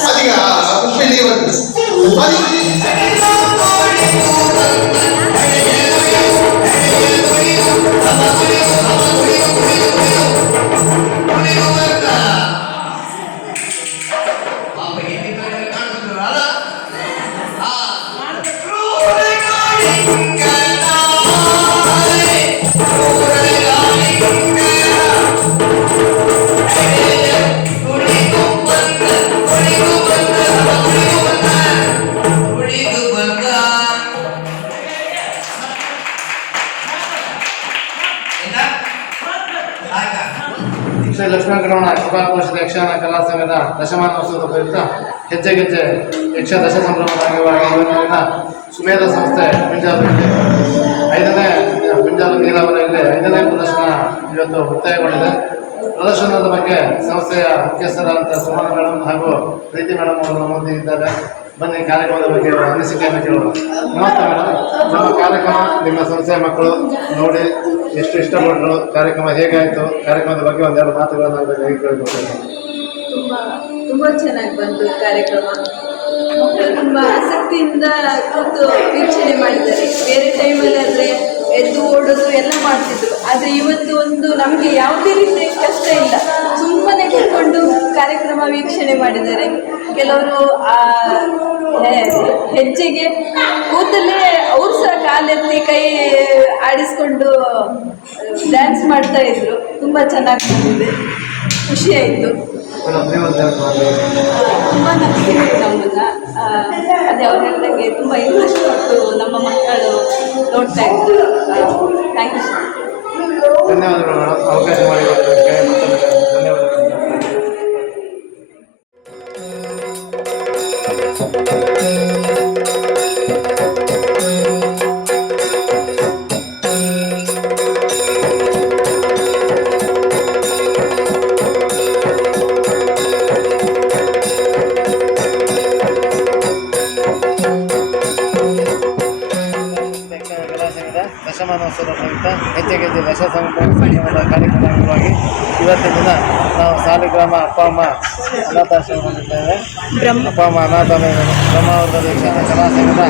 ಅದೀಗ ಪುಷ್ಪ ಇಲ್ಲಿಗೆ ಬರ್ತದೆ. ಶ್ರೀ ಲಕ್ಷ್ಮೀಕರಮಣ ಕೃಪಾಕೋಶದ ಯಕ್ಷಗಾನ ಕಲಾ ಸಂಘದ ದಶಮಾನೋತ್ಸವದ ಪ್ರಯುಕ್ತ ಹೆಜ್ಜೆ ಗೆಜ್ಜೆ ಯಕ್ಷ ದಶ ಸಂಭ್ರಮದ ಅಂಗವಾಗಿ ಇವತ್ತಿನ ಸುಮೇಧ ಸಂಸ್ಥೆ ಪಿಂಜಾಲದಲ್ಲಿ 5ನೇ ಪಿಂಜಾಲ ನೀರಾವರಿಯಲ್ಲಿ 5ನೇ ಪ್ರದರ್ಶನ ಇವತ್ತು ಮುಕ್ತಾಯಗೊಂಡಿದೆ. ಪ್ರದರ್ಶನದ ಬಗ್ಗೆ ಸಂಸ್ಥೆಯ ಮುಖ್ಯಸ್ಥರಾದಂಥ ಸುಮನ ಮೇಡಮ್ ಹಾಗೂ ಪ್ರೀತಿ ಮೇಡಮ್ ಅವರು ನಮ್ಮೊಂದಿಗಿದ್ದಾರೆ. ಬನ್ನಿ ಕಾರ್ಯಕ್ರಮದ ಬಗ್ಗೆ ಅವರ ಅನಿಸಿಕೆಯನ್ನು ಕೇಳೋಣ. ನಮಸ್ತೆ ಮೇಡಮ್, ನಮ್ಮ ಕಾರ್ಯಕ್ರಮ ನಿಮ್ಮ ಸಂಸ್ಥೆಯ ಮಕ್ಕಳು ನೋಡಿ ಎಷ್ಟು ಇಷ್ಟಪಟ್ಟರು, ಕಾರ್ಯಕ್ರಮ ಹೇಗಾಯಿತು, ಕಾರ್ಯಕ್ರಮದ ಬಗ್ಗೆ ಒಂದೆರಡು ಮಾತುಗಳನ್ನು ಕೇಳಿಕೊಡ್ತೇನೆ. ತುಂಬ ಚೆನ್ನಾಗಿ ಬಂತು ಕಾರ್ಯಕ್ರಮ. ಮಕ್ಕಳು ತುಂಬ ಆಸಕ್ತಿಯಿಂದ ಕೂತು ವೀಕ್ಷಣೆ ಮಾಡಿದ್ದಾರೆ. ಬೇರೆ ಟೈಮಲ್ಲಿ ಆದರೆ ಎದ್ದು ಓಡೋದು ಎಲ್ಲ ಮಾಡ್ತಿದ್ರು, ಆದರೆ ಇವತ್ತು ಒಂದು ನಮಗೆ ಯಾವುದೇ ರೀತಿಯ ಕಷ್ಟ ಇಲ್ಲ, ಸುಮ್ಮನೆ ಕೂತ್ಕೊಂಡು ಕಾರ್ಯಕ್ರಮ ವೀಕ್ಷಣೆ ಮಾಡಿದ್ದಾರೆ. ಕೆಲವರು ಹೆಜ್ಜೆಗೆ ಕೂತಲ್ಲೇ ಅವ್ರು ಸಹ ಕಾಲೆತ್ತಿ ಕೈ ಆಡಿಸ್ಕೊಂಡು ಡ್ಯಾನ್ಸ್ ಮಾಡ್ತಾ ಇದ್ರು. ತುಂಬ ಚೆನ್ನಾಗಿ ಬಂದಿದೆ, ಖುಷಿಯಾಯಿತು. ತುಂಬ ನಂಬಿಕೆ ನಮ್ಮನ್ನು, ಅದೇ ಅವ್ರು ಹೇಳಿದಂಗೆ ತುಂಬ ಇಂಟ್ರೆಸ್ಟ್ ಕೊಟ್ಟು ನಮ್ಮ ಮಕ್ಕಳು ನೋಡ್ತಾ ಇದ್ರು. Thank you. ಧನ್ಯವಾದಗಳು ಮೇಡಮ್, ಅವಕಾಶ ಮಾಡಿಕೊಟ್ಟದಕ್ಕೆ ಧನ್ಯವಾದಗಳು. ದಶಮಾನೋತ್ಸವದ ಪ್ರಯುಕ್ತ ಹೆಜ್ಜೆ ಗೆಜ್ಜೆ ದಶ ಸಂಭ್ರಮದ ಕಾರ್ಯಕ್ರಮದ ಅಂಗವಾಗಿ ಇವತ್ತಿನ ದಿನ ನಾವು ಸಾಲಿಗ್ರಾಮ ಅಪ್ಪ ಅಮ್ಮ ಅನಾಥಾಶ್ರಮ ಹೊಂದಿದ್ದೇವೆ. ಅಪ್ಪ ಅಮ್ಮ ಅನಾಥಾಲಯ ಬ್ರಹ್ಮಾವರದ ಯಕ್ಷಗಾನ ಕಲಾ ಸಂಘದ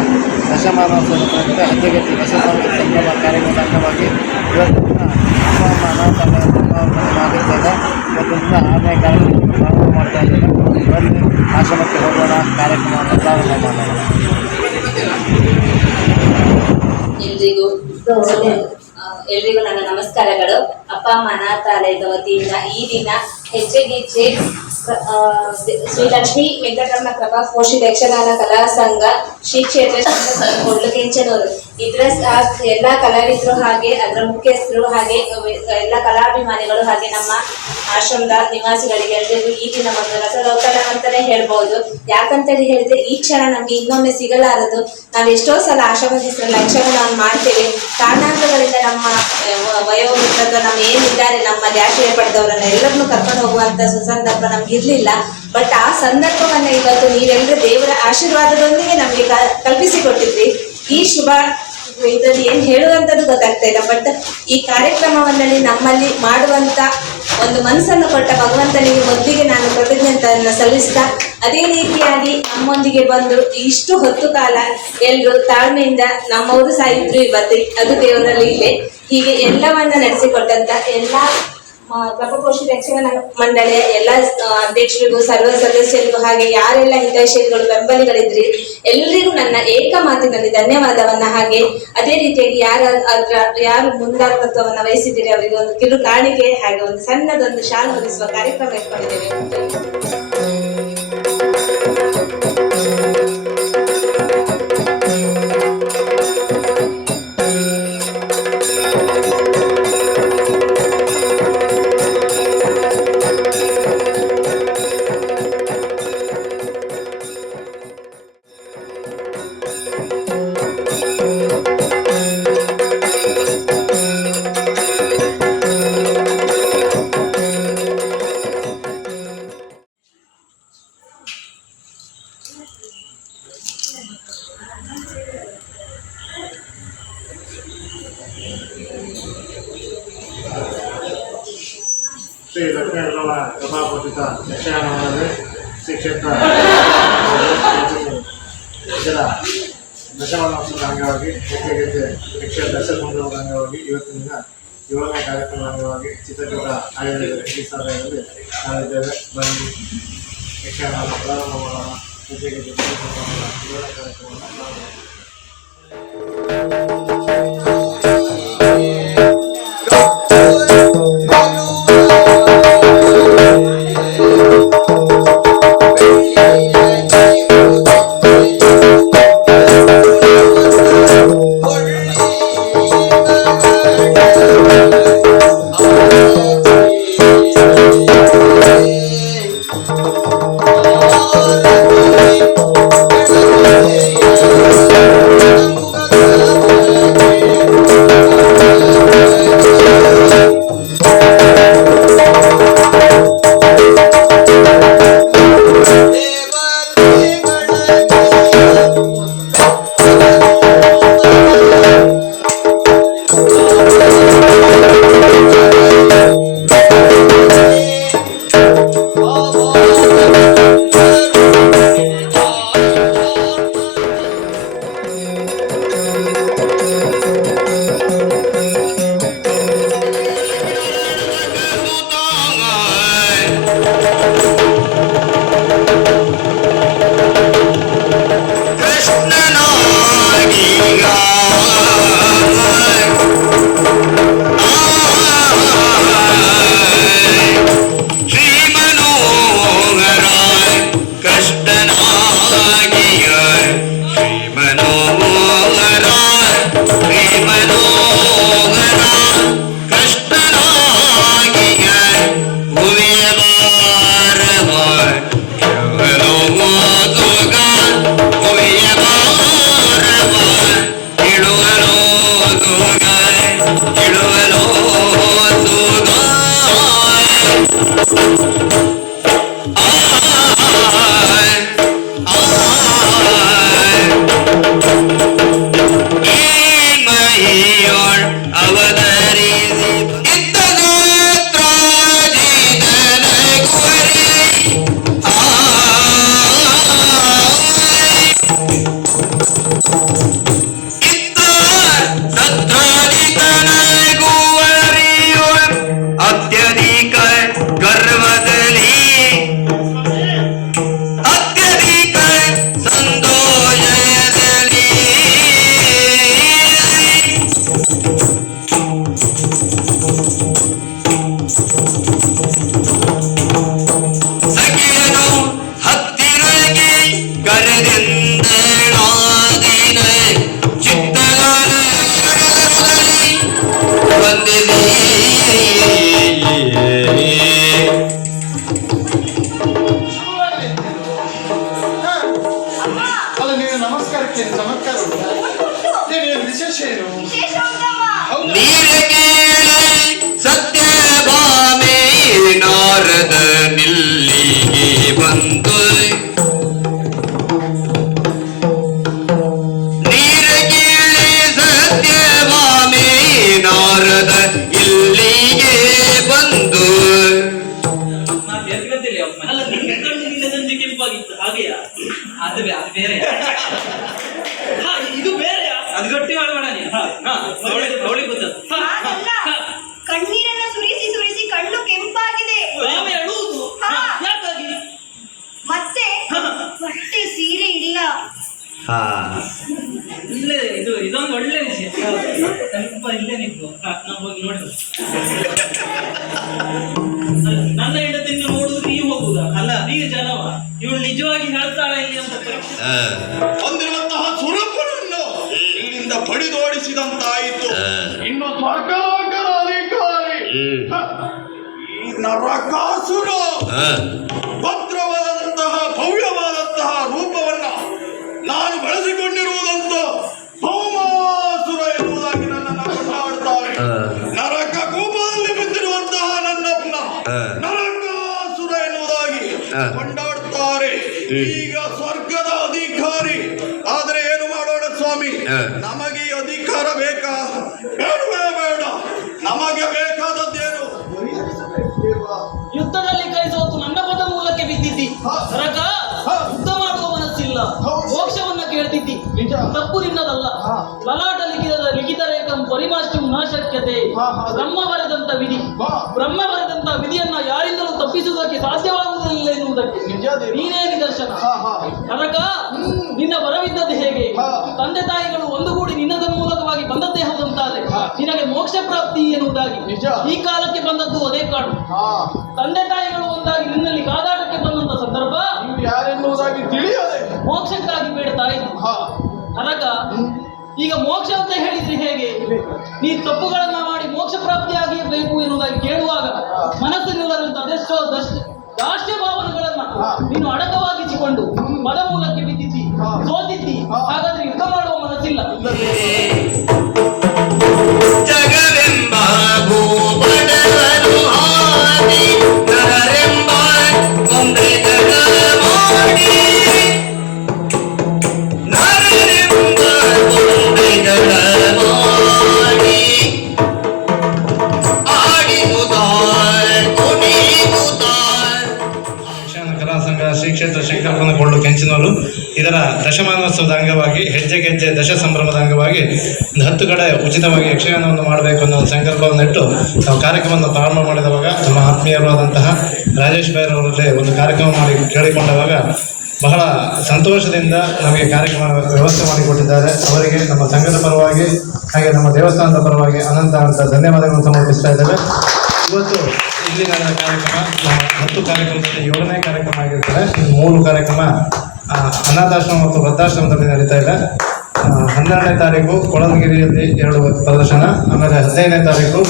ದಶಮಾನೋತ್ಸವದ ಪ್ರಯುಕ್ತ ಹೆಜ್ಜೆ ಗೆಜ್ಜೆ ದಶ ಸಂಭ್ರಮ ಕಾರ್ಯಕ್ರಮದ ಅಂಗವಾಗಿ ಇವತ್ತಿನ ದಿನ ಅಪ್ಪ ಅಮ್ಮ ಅನಾಥಾಲಯ ಬ್ರಹ್ಮಾವರದಲ್ಲಿ ಆಗಿದ್ದೇವೆ. ಇವತ್ತಿನ ದಿನ 6ನೇ ಕಾರ್ಯಕ್ರಮ ಪ್ರಾರಂಭ ಮಾಡ್ತಾ ಇದ್ದೇವೆ. ಬನ್ನಿ ಆಶ್ರಮಕ್ಕೆ ಹೋಗೋಣ, ಕಾರ್ಯಕ್ರಮವನ್ನು ಪ್ರಾರಂಭ ಮಾಡೋಣ. ಎಲ್ರಿಗೂ ನನ್ನ ನಮಸ್ಕಾರಗಳು. ಅಪ್ಪ ಅಮ್ಮ ಅನಾಥಾಲಯದ ವತಿಯಿಂದ ಈ ದಿನ ಹೆಜ್ಜೆಗೆಜ್ಜೆ ಶ್ರೀ ಲಕ್ಷ್ಮೀ ವೆಂಕಟರಮಣ ಕೃಪಾ ಪೋಷಿತ ಯಕ್ಷಗಾನ ಕಲಾ ಸಂಘ ಶ್ರೀ ಕ್ಷೇತ್ರ ಕೊಡ್ಲಕೆಂಚನೂರು ಇದರ ಎಲ್ಲ ಕಲಾವಿದರು ಹಾಗೆ ಅದರ ಮುಖ್ಯಸ್ಥರು ಹಾಗೆ ಎಲ್ಲ ಕಲಾಭಿಮಾನಿಗಳು ಹಾಗೆ ನಮ್ಮ ಆಶ್ರಮದ ನಿವಾಸಿಗಳಿಗೆ ಎಲ್ಲರಿಗೂ ಈ ದಿನ ಒಂದು ರಸದೌತಣ ಅಂತಾನೆ ಹೇಳ್ಬಹುದು. ಯಾಕಂತೇಳಿ ಹೇಳಿದ್ರೆ ಈ ಕ್ಷಣ ನಮ್ಗೆ ಇನ್ನೊಮ್ಮೆ ಸಿಗಲಾರದು. ನಾವು ಎಷ್ಟೋ ಸಲ ಆಶ್ರಮದ ಯಕ್ಷಗಾನ ಮಾಡ್ತೇವೆ, ಕಾರಣಾಂತರಗಳಿಂದ ನಮ್ಮ ವಯೋವೃದ್ಧ ನಮ್ಮ ಏನಿದ್ದಾರೆ ನಮ್ಮಲ್ಲಿ ಆಶ್ರಯ ಪಡೆದವರನ್ನ ಎಲ್ಲರನ್ನೂ ಕರ್ಕೊಂಡು ಹೋಗುವಂತ ಸುಸಂದರ್ಭ ನಮ್ಗೆ ಇರ್ಲಿಲ್ಲ. ಬಟ್ ಆ ಸಂದರ್ಭವನ್ನ ಇವತ್ತು ನೀವೆಲ್ಲರೂ ದೇವರ ಆಶೀರ್ವಾದದೊಂದಿಗೆ ನಮ್ಗೆ ಕಲ್ಪಿಸಿಕೊಟ್ಟಿದ್ರಿ. ಈ ಶುಭ ಇದರಲ್ಲಿ ಏನು ಹೇಳುವಂಥದ್ದು ಗೊತ್ತಾಗ್ತಾ ಇಲ್ಲ. ಬಟ್ ಈ ಕಾರ್ಯಕ್ರಮವನ್ನಲ್ಲಿ ನಮ್ಮಲ್ಲಿ ಮಾಡುವಂತ ಒಂದು ಮನಸ್ಸನ್ನು ಕೊಟ್ಟ ಭಗವಂತನಿಗೆ ಮೊದಲಿಗೆ ನಾನು ಕೃತಜ್ಞತೆಯನ್ನು ಸಲ್ಲಿಸ್ತಾ, ಅದೇ ರೀತಿಯಾಗಿ ನಮ್ಮೊಂದಿಗೆ ಬಂದು ಇಷ್ಟು ಹೊತ್ತು ಕಾಲ ಎಲ್ಲರೂ ತಾಳ್ಮೆಯಿಂದ ನಮ್ಮವರು ಸಹ ಇದ್ರು ಇವತ್ತು, ಅದು ದೇವರಲ್ಲಿ ಇದೆ. ಹೀಗೆ ಎಲ್ಲವನ್ನ ನಡೆಸಿಕೊಟ್ಟಂತ ಎಲ್ಲ ಕೃಪಾಪೋಷಿತ ಯಕ್ಷಗಾನ ಮಂಡಳಿಯ ಎಲ್ಲ ಅಧ್ಯಕ್ಷರಿಗೂ ಸರ್ವ ಸದಸ್ಯರಿಗೂ ಹಾಗೆ ಯಾರೆಲ್ಲ ಹಿತೈಷಿಗಳು ಬೆಂಬಲಿಗಳಿದ್ರಿ ಎಲ್ಲರಿಗೂ ನನ್ನ ಏಕ ಮಾತಿನಲ್ಲಿ ಧನ್ಯವಾದವನ್ನ, ಹಾಗೆ ಅದೇ ರೀತಿಯಾಗಿ ಯಾರು ಮುಂದಾಳತ್ವವನ್ನು ವಹಿಸಿದ್ದೀರಿ ಅವರಿಗೆ ಒಂದು ಕಿರು ಕಾಣಿಕೆ ಹಾಗೆ ಒಂದು ಸಣ್ಣದೊಂದು ಶಾಲು ಹೊಲಿಸುವ ಕಾರ್ಯಕ್ರಮ ಇಟ್ಕೊಂಡಿದ್ದೇವೆ. ಶ್ರೀ ಕ್ಷೇತ್ರ ಇದರ ದಶಮಾನೋತ್ಸವದ ಅಂಗವಾಗಿ ಹೆಜ್ಜೆ ಯಕ್ಷ ದಶಮಾನೋತ್ಸವದ ಅಂಗವಾಗಿ ಇವತ್ತಿನ ದಿನ 7ನೇ ಕಾರ್ಯಕ್ರಮದ ಅಂಗವಾಗಿ ಚಿತ್ರದುರ್ಗ ಆಯುರ್ವೇದ ಚಿಕಿತ್ಸಾಲಯದಲ್ಲಿ ನಾವಿದ್ದೇವೆ. ಬನ್ನಿ ಯಕ್ಷಗಾನ ಪ್ರಾರಂಭ ಮಾಡೋಣ. ಹೆಜ್ಜೆ 7ನೇ ಕಾರ್ಯಕ್ರಮವನ್ನು ಮಾಡೋಣ. ಇದು ಬೇರೆ ಅದು ಗಟ್ಟಿ ಮಾಡೋಣ ಕಣ್ಣೀರನ್ನ ಸುರಿಸಿ ಸುರಿಸಿ ಕಣ್ಣು ಕೆಂಪಾಗಿದೆ ಮತ್ತೆ ಬಟ್ಟೆ ಸೀರೆ ಇಲ್ಲ. ಇಲ್ಲೇ ಇದೊಂದು ಒಳ್ಳೆ ವಿಷಯ. ಸ್ವಲ್ಪ ಇಲ್ಲೇ ನಿಂತು ನಾವು ಹೋಗಿ ನೋಡಿ ನನ್ನ ಹೆಂಡತಿ ನೋಡುದು ನೀವು ಹೋಗುದಾ ಅಲ್ಲ ನೀವು ಜನವ ಇವಳು ನಿಜವಾಗಿ ಹೇಳ್ತಾಳೆ ಇಲ್ಲಿ ಅಂತ ಅಂದಿರುವಂತಹ ಸುರಪನನ್ನು ಇಲ್ಲಿಂದ ಬಡಿದೋಡಿಸಿದಂತಾಯಿತು. ಇನ್ನು ಸ್ವರ್ಗಲೋಕದ ಅಧಿಕಾರಿ ಈ ನರಕಾಸುರ ಭದ್ರವಾದಂತಹ ಭವ್ಯವಾದಂತಹ ರೂಪವನ್ನ ನಾನು ಬಳಸಿಕೊಂಡಿರುವುದಂತ ಸೋಮಾಸುರ ಎನ್ನುವುದಾಗಿ ನನ್ನನ್ನು ಕೊಂಡಾಡುತ್ತಾರೆ. ನರಕ ಕೂಪದಲ್ಲಿ ಬಿದ್ದಿರುವಂತಹ ನನ್ನಪ್ಪನ ನರಕಾಸುರ ಎನ್ನುವುದಾಗಿ ಕೊಂಡಾಡುತ್ತಾರೆ. ಈಗ ಸ್ವರ್ಗದ ಅಧಿಕಾರಿ ಆದ್ರೆ ಏನು ಮಾಡೋಣ ಸ್ವಾಮಿ? ನಮಗೆ ಈ ಅಧಿಕಾರ ಬೇಕಾ? ಬೇಡವೇ ಬೇಡ. ನಮಗೆ ಬೇಕಾದದ್ದೇನು? ಯುದ್ಧದಲ್ಲಿ ಕೈ ಸೋತು ನನ್ನ ಪದ ಮೂಲಕ್ಕೆ ಬಿದ್ದಿದ್ದಿ. ನರಕ ತಪ್ಪು ನಿನ್ನದಲ್ಲ. ಲಲಾಟ ಲಿಖಿತ ರೇಖಂ ಪರಿಮಾಷ್ಟ್ಯಂ ನ ಶಕ್ಯತೆ. ಬ್ರಹ್ಮ ಬರೆದಂತ ವಿಧಿ, ಬ್ರಹ್ಮ ಬರೆದಂತ ವಿಧಿಯನ್ನ ಯಾರಿಂದಲೂ ತಪ್ಪಿಸುವುದಕ್ಕೆ ಸಾಧ್ಯವಾಗುವುದಿಲ್ಲ ಎನ್ನುವುದಕ್ಕೆ ನೀನೇ ನಿದರ್ಶನ. ನರಕ, ನಿನ್ನ ಬರವಿದ್ದದ್ದು ಹೇಗೆ? ತಂದೆ ತಾಯಿಗಳು ಒಂದುಗೂಡಿ ನಿನ್ನದ ಮೂಲಕವಾಗಿ ಬಂದದ್ದೇ ಹೌದಂತಾದ್ರೆ ನಿನಗೆ ಮೋಕ್ಷ ಪ್ರಾಪ್ತಿ ಎನ್ನುವುದಾಗಿ ಈ ಕಾಲಕ್ಕೆ ಬಂದದ್ದು ಅದೇ ಕಾಡು. ತಂದೆ ತಾಯಿಗಳು ಒಂದಾಗಿ ನಿನ್ನಲ್ಲಿ ಕಾದಾಟಕ್ಕೆ ಬಂದಂತ ಸಂದರ್ಭ ಯಾರೆನ್ನುವುದಾಗಿ ತಿಳಿಯದೆ ಮೋಕ್ಷಕ್ಕಾಗಿ ಬೇಡ್ತಾ ಇದ್ರು. ನರಕ, ಈಗ ಮೋಕ್ಷ ಅಂತ ಹೇಳಿದ್ರೆ ಹೇಗೆ? ನೀ ತಪ್ಪುಗಳನ್ನ ಮಾಡಿ ಮೋಕ್ಷ ಪ್ರಾಪ್ತಿಯಾಗಿರಬೇಕು ಎನ್ನುವುದಾಗಿ ಕೇಳುವಾಗ ಮನಸ್ಸಿನಲ್ಲಿರುವಂತ ಅದೆಷ್ಟೋ ರಾಷ್ಟ್ರೀಯ ಭಾವನೆಗಳನ್ನ ನೀನು ಅಡಕವಾಗಿಸಿಕೊಂಡು ಪದ ಮೂಲಕ್ಕೆ ಬಿದ್ದಿದ್ದಿ, ಸೋತಿದ್ದಿ. ಹಾಗಾದ್ರೆ ಯುದ್ಧ ಮಾಡುವ ಮನಸ್ಸಿಲ್ಲ. ಜಗವೆಂಬ ಭೂಪಟವನ್ನು ಹಾಕಿ ನರರೆಂಬ ಗೊಂಬೆಗಳ ಮಾಡಿ, ನರರೆಂಬ ಗೊಂಬೆಗಳ ಮಾಡಿ ಆಡಿಸುತ್ತಾರ್ ಕುಣಿಸುತ್ತಾರ್. ಯಕ್ಷಗಾನ ಕಲಾ ಸಂಘ ಶ್ರೀ ಕ್ಷೇತ್ರ ಶಂಕರಪ್ಪನಗೊಳ್ಳು ಕೆಂಚಿನವರು ಇದರ ದಶಮಾನೋತ್ಸವದ ಅಂಗವಾಗಿ ಹೆಜ್ಜೆ ಗೆಜ್ಜೆ ದಶ ಸಂಭ್ರಮದ ಅಂಗವಾಗಿ 10 ಕಡೆ ಉಚಿತವಾಗಿ ಯಕ್ಷಗಾನವನ್ನು ಮಾಡಬೇಕು ಅನ್ನೋ ಸಂಕಲ್ಪವನ್ನು ಇಟ್ಟು ನಾವು ಕಾರ್ಯಕ್ರಮವನ್ನು ಪ್ರಾರಂಭ ಮಾಡಿದವಾಗ ನಮ್ಮ ಆತ್ಮೀಯರಾದಂತಹ ರಾಜೇಶ್ ಬೈರವರಲ್ಲಿ ಒಂದು ಕಾರ್ಯಕ್ರಮ ಮಾಡಿ ಕೇಳಿಕೊಂಡವಾಗ ಬಹಳ ಸಂತೋಷದಿಂದ ನಮಗೆ ಕಾರ್ಯಕ್ರಮ ವ್ಯವಸ್ಥೆ ಮಾಡಿಕೊಟ್ಟಿದ್ದಾರೆ. ಅವರಿಗೆ ನಮ್ಮ ಸಂಘದ ಪರವಾಗಿ ಹಾಗೆ ನಮ್ಮ ದೇವಸ್ಥಾನದ ಪರವಾಗಿ ಅನಂತ ಧನ್ಯವಾದಗಳನ್ನು ಸಮರ್ಪಿಸ್ತಾ ಇದ್ದೇವೆ. ಇವತ್ತು ಇಲ್ಲಿನ ಕಾರ್ಯಕ್ರಮ ನಮ್ಮ 10 ಕಾರ್ಯಕ್ರಮದಲ್ಲಿ 7ನೇ ಕಾರ್ಯಕ್ರಮ ಆಗಿರ್ತದೆ. 3 ಕಾರ್ಯಕ್ರಮ ಅನಾಥಾಶ್ರಮ ಮತ್ತು ವೃದ್ಧಾಶ್ರಮದಲ್ಲಿ ನಡೀತಾ ಇದೆ. 12ನೇ ತಾರೀಕು ಕೊಳಲಗಿರಿಯಲ್ಲಿ 2 ಪ್ರದರ್ಶನ, ಆಮೇಲೆ 15ನೇ ತಾರೀಕು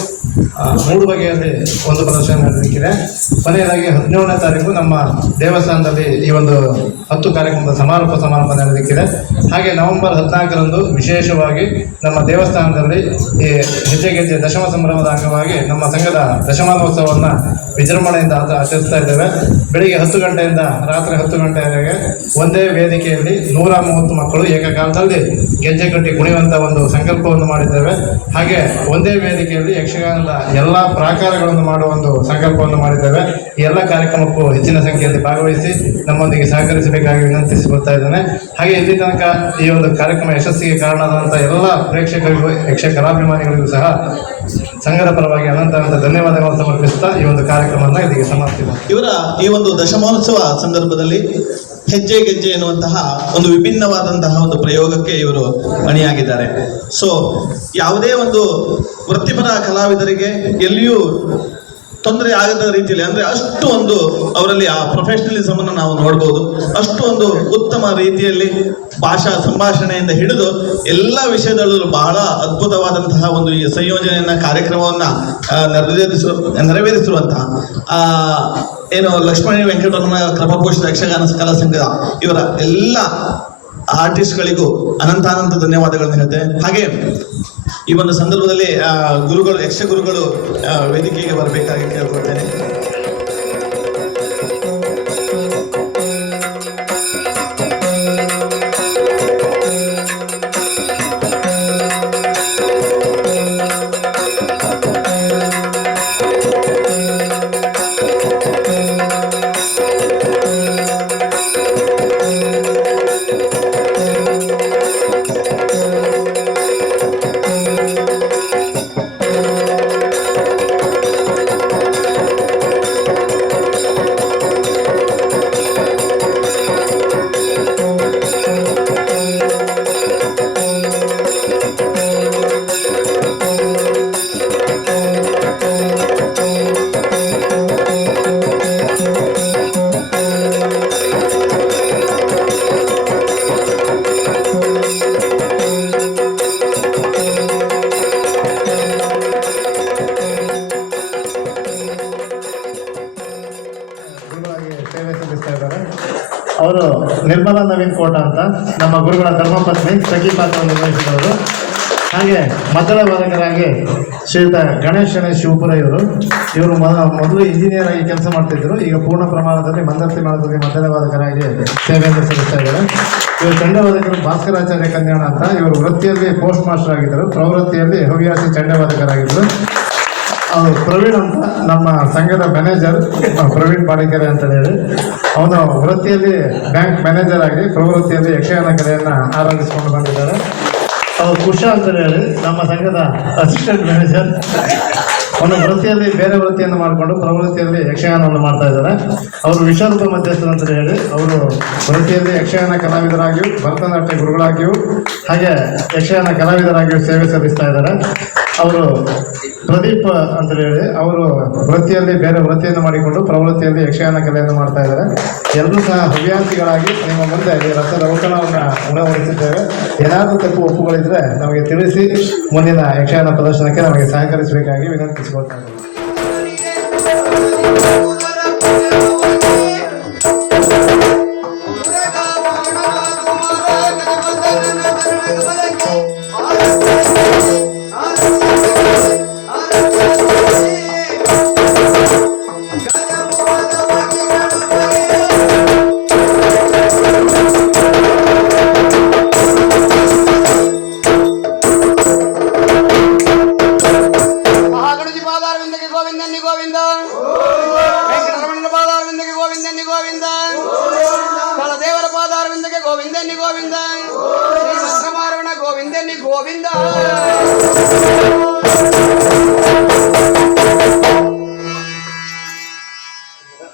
ಮೂಡುಬಗೆಯಲ್ಲಿ 1 ಪ್ರದರ್ಶನ ನಡೆದಿಕ್ಕಿದೆ. ಕೊನೆಯದಾಗಿ 17ನೇ ತಾರೀಕು ನಮ್ಮ ದೇವಸ್ಥಾನದಲ್ಲಿ ಈ ಒಂದು 10 ಕಾರ್ಯಕ್ರಮದ ಸಮಾರೋಪ ನಡೆದಿಕ್ಕಿದೆ. ಹಾಗೆ ನವೆಂಬರ್ 14ರಂದು ವಿಶೇಷವಾಗಿ ನಮ್ಮ ದೇವಸ್ಥಾನದಲ್ಲಿ ಈ ಹೆಜ್ಜೆ ಗೆಜ್ಜೆ ದಶಮ ಸಂಭ್ರಮದ ಅಂಗವಾಗಿ ನಮ್ಮ ಸಂಘದ ದಶಮಾನೋತ್ಸವವನ್ನು ವಿಜೃಂಭಣೆಯಿಂದ ಆಚರಿಸ್ತಾ ಇದ್ದೇವೆ. ಬೆಳಿಗ್ಗೆ 10 ಗಂಟೆಯಿಂದ ರಾತ್ರಿ 10 ಗಂಟೆವರೆಗೆ ಒಂದೇ ವೇದಿಕೆಯಲ್ಲಿ 130 ಮಕ್ಕಳು ಏಕಕಾಲದಲ್ಲಿ ಗೆಜ್ಜೆ ಕಟ್ಟಿ ಕುಣಿಯುವಂಥ ಒಂದು ಸಂಕಲ್ಪವನ್ನು ಮಾಡಿದ್ದೇವೆ. ಹಾಗೆ ಒಂದೇ ವೇದಿಕೆಯಲ್ಲಿ ಯಕ್ಷಗಾನದ ಎಲ್ಲ ಪ್ರಾಕಾರಗಳನ್ನು ಮಾಡುವ ಒಂದು ಸಂಕಲ್ಪವನ್ನು ಮಾಡಿದ್ದೇವೆ. ಈ ಎಲ್ಲ ಕಾರ್ಯಕ್ರಮಕ್ಕೂ ಹೆಚ್ಚಿನ ಸಂಖ್ಯೆಯಲ್ಲಿ ಭಾಗವಹಿಸಿ ನಮ್ಮೊಂದಿಗೆ ಸಹಕರಿಸಬೇಕಾಗಿ ವಿನಂತಿಸಿಕೊಳ್ತಾ ಇದ್ದೇನೆ. ಹಾಗೆ ಇಲ್ಲಿ ತನಕ ಈ ಒಂದು ಕಾರ್ಯಕ್ರಮ ಯಶಸ್ಸಿಗೆ ಕಾರಣವಾದಂಥ ಎಲ್ಲ ಪ್ರೇಕ್ಷಕರಿಗೂ ಯಕ್ಷ ಕಲಾಭಿಮಾನಿಗಳಿಗೂ ಸಹ ಸಂಘದ ಪರವಾಗಿ ಅನಂತ ಧನ್ಯವಾದಗಳನ್ನು ಸಮರ್ಪಿಸುತ್ತಾ ಈ ಒಂದು ಕಾರ್ಯಕ್ರಮವನ್ನು ಇಲ್ಲಿಗೆ ಸಮಾಪ್ತಿ. ಇವರ ಈ ಒಂದು ದಶಮೋತ್ಸವ ಸಂದರ್ಭದಲ್ಲಿ ಹೆಜ್ಜೆ ಗೆಜ್ಜೆ ಎನ್ನುವಂತಹ ಒಂದು ವಿಭಿನ್ನವಾದಂತಹ ಒಂದು ಪ್ರಯೋಗಕ್ಕೆ ಇವರು ಅಣಿಯಾಗಿದ್ದಾರೆ. ಸೊ ಯಾವುದೇ ಒಂದು ವೃತ್ತಿಪರ ಕಲಾವಿದರಿಗೆ ಎಲ್ಲಿಯೂ ತೊಂದರೆ ಆಗದ ರೀತಿಯಲ್ಲಿ, ಅಂದರೆ ಅಷ್ಟು ಒಂದು ಅವರಲ್ಲಿ ಆ ಪ್ರೊಫೆಷನಲಿಸಮ್ ಅನ್ನು ನಾವು ನೋಡ್ಬೋದು. ಅಷ್ಟು ಒಂದು ಉತ್ತಮ ರೀತಿಯಲ್ಲಿ ಭಾಷಾ ಸಂಭಾಷಣೆಯಿಂದ ಹಿಡಿದು ಎಲ್ಲ ವಿಷಯದಲ್ಲೂ ಬಹಳ ಅದ್ಭುತವಾದಂತಹ ಒಂದು ಈ ಸಂಯೋಜನೆಯನ್ನ ಕಾರ್ಯಕ್ರಮವನ್ನು ನೆರವೇರಿಸಿರುವಂತಹ ಏನು ಲಕ್ಷ್ಮೀ ವೆಂಕಟರಮಣ ಕ್ರಮಪೋಷಿತ ಯಕ್ಷಗಾನ ಕಲಾ ಸಂಘದ ಇವರ ಎಲ್ಲ ಆರ್ಟಿಸ್ಟ್ಗಳಿಗೂ ಅನಂತಾನಂತ ಧನ್ಯವಾದಗಳನ್ನು ಹೇಳ್ತೇನೆ. ಹಾಗೆ ಈ ಒಂದು ಸಂದರ್ಭದಲ್ಲಿ ಗುರುಗಳು, ಯಕ್ಷ ಗುರುಗಳು ವೇದಿಕೆಗೆ ಬರಬೇಕಾಗಿ ಕೇಳ್ಕೊಳ್ತೇನೆ. ಅವರು ನಿರ್ಮಲಾ ನವೀನ್ ಕೋಟ ಅಂತ ನಮ್ಮ ಗುರುಗಳ ಧರ್ಮಪತ್ನಿ ಸಖಿ ಪಾತ್ರವನ್ನು ನಿರ್ವಹಿಸಿದವರು. ಹಾಗೆ ಮದ್ದಳ ವಾದಕರಾಗಿ ಶ್ರೀಯುತ ಗಣೇಶ್ ಶಿವಪುರ ಇವರು ಮೊದಲು ಇಂಜಿನಿಯರ್ ಆಗಿ ಕೆಲಸ ಮಾಡ್ತಿದ್ರು. ಈಗ ಪೂರ್ಣ ಪ್ರಮಾಣದಲ್ಲಿ ಮಂದರ್ತಿ ಮಾಡದಲ್ಲಿ ಮದ್ದಳ ವಾದಕರಾಗಿ ಸೇವೆಯನ್ನು ಸಲ್ಲಿಸ್ತಾ ಇದ್ದಾರೆ. ಇವರು ಚಂಡವಾದಕರು ಭಾಸ್ಕರಾಚಾರ್ಯ ಕಲ್ಯಾಣ ಅಂತ. ಇವರು ವೃತ್ತಿಯಲ್ಲಿ ಪೋಸ್ಟ್ ಮಾಸ್ಟರ್ ಆಗಿದ್ದರು, ಪ್ರವೃತ್ತಿಯಲ್ಲಿ ಹವ್ಯಾಸಿ ಚಂಡವಾದಕರಾಗಿದ್ದರು. ಅವರು ಪ್ರವೀಣ್ ಅಂತ ನಮ್ಮ ಸಂಘದ ಮ್ಯಾನೇಜರ್ ಪ್ರವೀಣ್ ಪಾಡಿಕೆರೆ ಅಂತ ಹೇಳಿ, ಅವನು ವೃತ್ತಿಯಲ್ಲಿ ಬ್ಯಾಂಕ್ ಮ್ಯಾನೇಜರ್ ಆಗಿ ಪ್ರವೃತ್ತಿಯಲ್ಲಿ ಯಕ್ಷಗಾನ ಕಲೆಯನ್ನು ಆರಂಭಿಸಿಕೊಂಡು ಬಂದಿದ್ದಾರೆ. ಅವರು ಕುಶ ಅಂತ ಹೇಳಿ ನಮ್ಮ ಸಂಘದ ಅಸಿಸ್ಟೆಂಟ್ ಮ್ಯಾನೇಜರ್, ಅವನು ವೃತ್ತಿಯಲ್ಲಿ ಬೇರೆ ವೃತ್ತಿಯನ್ನು ಮಾಡಿಕೊಂಡು ಪ್ರವೃತ್ತಿಯಲ್ಲಿ ಯಕ್ಷಗಾನವನ್ನು ಮಾಡ್ತಾ ಇದ್ದಾರೆ. ಅವರು ವಿಶ್ವರೂಪ ಮಧ್ಯಸ್ಥರು ಅಂತ ಹೇಳಿ ಅವರು ವೃತ್ತಿಯಲ್ಲಿ ಯಕ್ಷಗಾನ ಕಲಾವಿದರಾಗಿಯೂ ಭರತನಾಟ್ಯ ಗುರುಗಳಾಗಿಯೂ ಹಾಗೆ ಯಕ್ಷಗಾನ ಕಲಾವಿದರಾಗಿಯೂ ಸೇವೆ ಸಲ್ಲಿಸ್ತಾ ಇದ್ದಾರೆ. ಅವರು ಪ್ರದೀಪ್ ಅಂತ ಹೇಳಿ ಅವರು ವೃತ್ತಿಯಲ್ಲಿ ಬೇರೆ ವೃತ್ತಿಯನ್ನು ಮಾಡಿಕೊಂಡು ಪ್ರವೃತ್ತಿಯಲ್ಲಿ ಯಕ್ಷಗಾನ ಕಲೆಯನ್ನು ಮಾಡ್ತಾ ಇದ್ದಾರೆ. ಎಲ್ಲರೂ ಸಹ ಹವ್ಯಾಸಿಗಳಾಗಿ ನಿಮ್ಮ ಮುಂದೆ ಈ ರಸದ ಔತಣವನ್ನು ಉಣವಡಿಸಿದ್ದೇವೆ. ಏನಾದರೂ ತಪ್ಪು ಒಪ್ಪುಗಳಿದ್ರೆ ನಮಗೆ ತಿಳಿಸಿ ಮುಂದಿನ ಯಕ್ಷಗಾನ ಪ್ರದರ್ಶನಕ್ಕೆ ನಮಗೆ ಸಹಕರಿಸಬೇಕಾಗಿ ವಿನಂತಿಸಿಕೊಳ್ತಾ ಇದ್ದೇವೆ.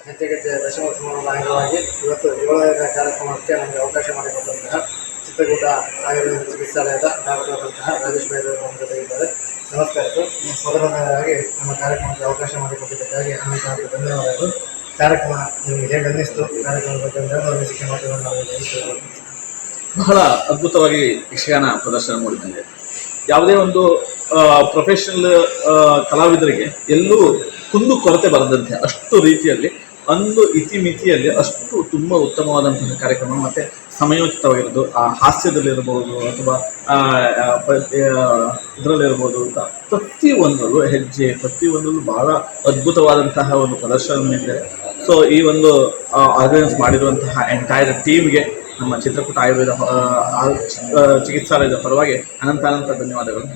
ಹೆಜ್ಜೆಗೆಜ್ಜೆ ದಶಮೋತ್ಸವದ ಅಂಗವಾಗಿ ಇವತ್ತು 7ನೇ ಕಾರ್ಯಕ್ರಮಕ್ಕೆ ನಮಗೆ ಅವಕಾಶ ಮಾಡಿಕೊಟ್ಟಂತಹ ಚಿತ್ರಕೂಟ ಆಯುರ್ವೇದ ಚಿಕಿತ್ಸಾಲಯದ ಡಾಕ್ಟರಾದಂತಹ ರಾಜೇಶ್ ಬೈರವರು ನಮ್ಮ ಜೊತೆಗಿದ್ದಾರೆ. ನಮಸ್ಕಾರ ಸರ್. ಮೊದಲನೇದಾಗಿ ನಮ್ಮ ಕಾರ್ಯಕ್ರಮಕ್ಕೆ ಅವಕಾಶ ಮಾಡಿಕೊಟ್ಟಿದ್ದಕ್ಕಾಗಿ ಅನಂತ ಧನ್ಯವಾದಗಳು. ಕಾರ್ಯಕ್ರಮ ನಿಮಗೆ ಹೇಗೆ ಅನ್ನಿಸ್ತು? ಕಾರ್ಯಕ್ರಮದ ಬಗ್ಗೆ ಅನಿಸಿಕೆ ಮಾತುಗಳನ್ನು ನಾವು ಬಹಳ ಅದ್ಭುತವಾಗಿ ಯಕ್ಷಗಾನ ಪ್ರದರ್ಶನ ಮೂಡಿಬಂದಿದೆ. ಯಾವುದೇ ಒಂದು ಪ್ರೊಫೆಷನಲ್ ಕಲಾವಿದರಿಗೆ ಎಲ್ಲೂ ಕುಂದು ಕೊರತೆ ಬರದಂತೆ ಅಷ್ಟು ರೀತಿಯಲ್ಲಿ ಒಂದು ಇತಿಮಿತಿಯಲ್ಲಿ ಅಷ್ಟು ತುಂಬ ಉತ್ತಮವಾದಂತಹ ಕಾರ್ಯಕ್ರಮ ಮತ್ತು ಸಮಯೋಚಿತವಾಗಿರೋದು, ಆ ಹಾಸ್ಯದಲ್ಲಿರ್ಬೋದು ಅಥವಾ ಇದರಲ್ಲಿರ್ಬೋದು ಅಂತ ಪ್ರತಿಯೊಂದರಲ್ಲೂ ಹೆಜ್ಜೆ ಪ್ರತಿಯೊಂದರಲ್ಲೂ ಬಹಳ ಅದ್ಭುತವಾದಂತಹ ಒಂದು ಪ್ರದರ್ಶನ ಇದೆ. ಸೊ ಈ ಒಂದು ಆರ್ಗನೈಸ್ ಮಾಡಿರುವಂತಹ ಎಂಟೈರ್ ಟೀಮ್ಗೆ ನಮ್ಮ ಚಿತ್ರಕೂಟ ಆಯುರ್ವೇದ ಚಿಕಿತ್ಸಾಲಯದ ಪರವಾಗಿ ಅನಂತ ಧನ್ಯವಾದಗಳು.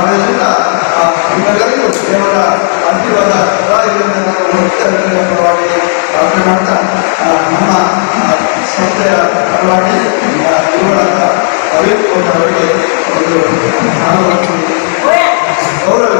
ಆದ್ದರಿಂದ ನಿಮ್ಮೆಲ್ಲರಿಗೂ ದೇವರ ಆಶೀರ್ವಾದ ಸದಾ ಇರಲಿ ಎಂದು ನಾನು ಪರವಾಗಿ ಪ್ರಾರ್ಥನೆ ಮಾಡ್ತಾ ನಮ್ಮ ಸಂಸ್ಥೆಯ ಪರವಾಗಿ ಗುರುಗಳಾದ ಅಭಿವೃದ್ಧಿ ಅವರಿಗೆ ಒಂದು ಗೌರವ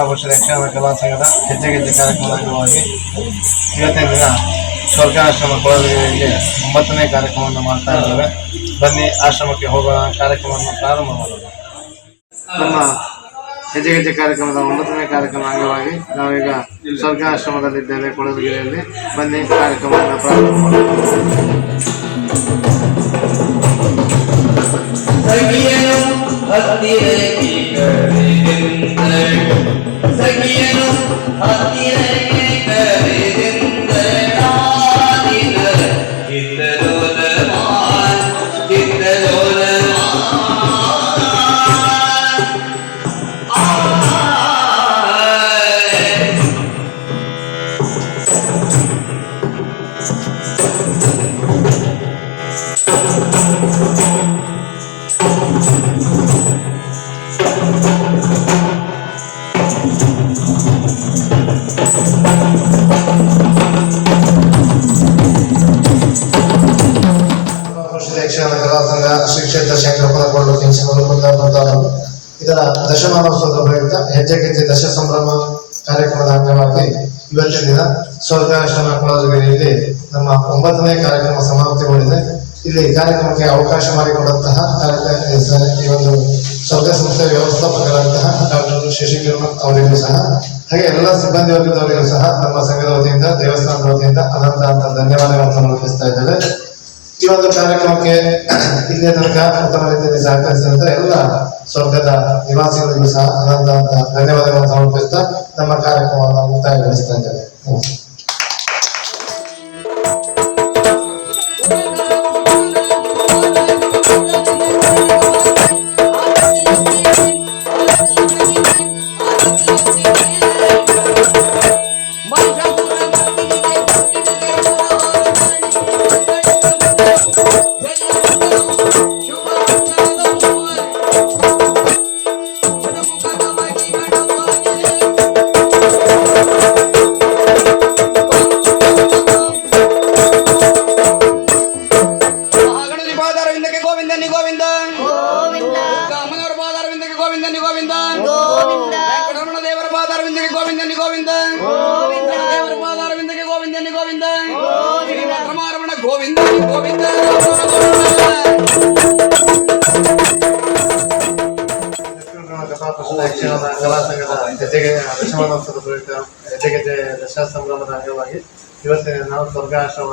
ವರ್ಷದ ಯಕ್ಷಗಾನ ಕಲಾ ಸಂಘದ ಹೆಜ್ಜೆ ಗೆಜ್ಜೆ ಕಾರ್ಯಕ್ರಮದ ಅಂಗವಾಗಿ ಇವತ್ತಿನ ದಿನ ಸ್ವರ್ಗಾಶ್ರಮ ಕೊಳಲುಗೆರೆಯಲ್ಲಿ 9ನೇ ಕಾರ್ಯಕ್ರಮವನ್ನು ಮಾಡ್ತಾ ಇದ್ದೇವೆ. ಬನ್ನಿ ಆಶ್ರಮಕ್ಕೆ ಹೋಗೋಣ, ಕಾರ್ಯಕ್ರಮವನ್ನು ಪ್ರಾರಂಭ ಮಾಡೋಣ. ನಮ್ಮ ಹೆಜ್ಜೆ ಗೆಜ್ಜೆ ಕಾರ್ಯಕ್ರಮದ 9ನೇ ಕಾರ್ಯಕ್ರಮ ಅಂಗವಾಗಿ ನಾವೀಗ ಸ್ವರ್ಗಾಶ್ರಮದಲ್ಲಿದ್ದೇವೆ ಕೊಳಲುಗೆರೆಯಲ್ಲಿ. ಬನ್ನಿ ಕಾರ್ಯಕ್ರಮವನ್ನು ಪ್ರಾರಂಭ ಮಾಡೋಣ. ಶ್ರೀ ಕ್ಷೇತ್ರ ಶಂಕರಪುರ ಇದರ ದಶಮಾನೋತ್ಸವದ ಪ್ರಯುಕ್ತ ಹೆಜ್ಜೆ ಗೆಜ್ಜೆ ದಶ ಸಂಭ್ರಮ ಕಾರ್ಯಕ್ರಮದ ಅಂಗವಾಗಿ ಇವತ್ತಿನ ದಿನ ಸ್ವರ್ಗಾಶ್ರಮ ಕೊಳಲುಗೆರೆಯಲ್ಲಿ ನಮ್ಮ 9ನೇ ಕಾರ್ಯಕ್ರಮ ಸಮಾಪ್ತಿಗೊಂಡಿದೆ. ಇಲ್ಲಿ ಕಾರ್ಯಕ್ರಮಕ್ಕೆ ಅವಕಾಶ ಮಾಡಿಕೊಡುವಂತಹ ಈ ಒಂದು ಸ್ವರ್ಗ ಸಂಸ್ಥೆ ವ್ಯವಸ್ಥಾಪಕರಂತಹ ಡಾಕ್ಟರ್ ಶಶಿಕಿರಣ್ ಅವರಿಗೂ ಸಹ, ಹಾಗೆ ಎಲ್ಲ ಸಿಬ್ಬಂದಿ ವರ್ಗದವರಿಗೂ ಸಹ ನಮ್ಮ ಸಂಘದ ವತಿಯಿಂದ, ದೇವಸ್ಥಾನದ ವತಿಯಿಂದ ಅನಂತ ಧನ್ಯವಾದಗಳನ್ನು ಅರ್ಪಿಸ್ತಾ ಇದ್ದೇವೆ. ಈ ಒಂದು ಕಾರ್ಯಕ್ರಮಕ್ಕೆ ಇಲ್ಲಿಯ ತನಕ ಉತ್ತಮ ರೀತಿಯಲ್ಲಿ ಸಹಕರಿಸಿದಂತ ಎಲ್ಲ ಸ್ವರ್ಗದ ನಿವಾಸಿಗಳಿಗೂ ಸಹ ಅನಂತ ಧನ್ಯವಾದಗಳನ್ನು ಸಮರ್ಪಿಸ್ತಾ ನಮ್ಮ ಕಾರ್ಯಕ್ರಮವನ್ನು ಮುಕ್ತಾಯಗೊಳಿಸ್ತಾ ಇದ್ದೇವೆ. ಕಲಾ ಸಂಘದ ಜೊತೆಗೆ ದಶಮಾನೋತ್ಸವದ ಪ್ರಯುಕ್ತ ಹೆಜ್ಜೆಗೆಜ್ಜೆ ದಶರಾ ಸಂಭ್ರಮದ ಅಂಗವಾಗಿ ಇವತ್ತಿನ ನಾವು ಸ್ವರ್ಗಾಶ್ರಮ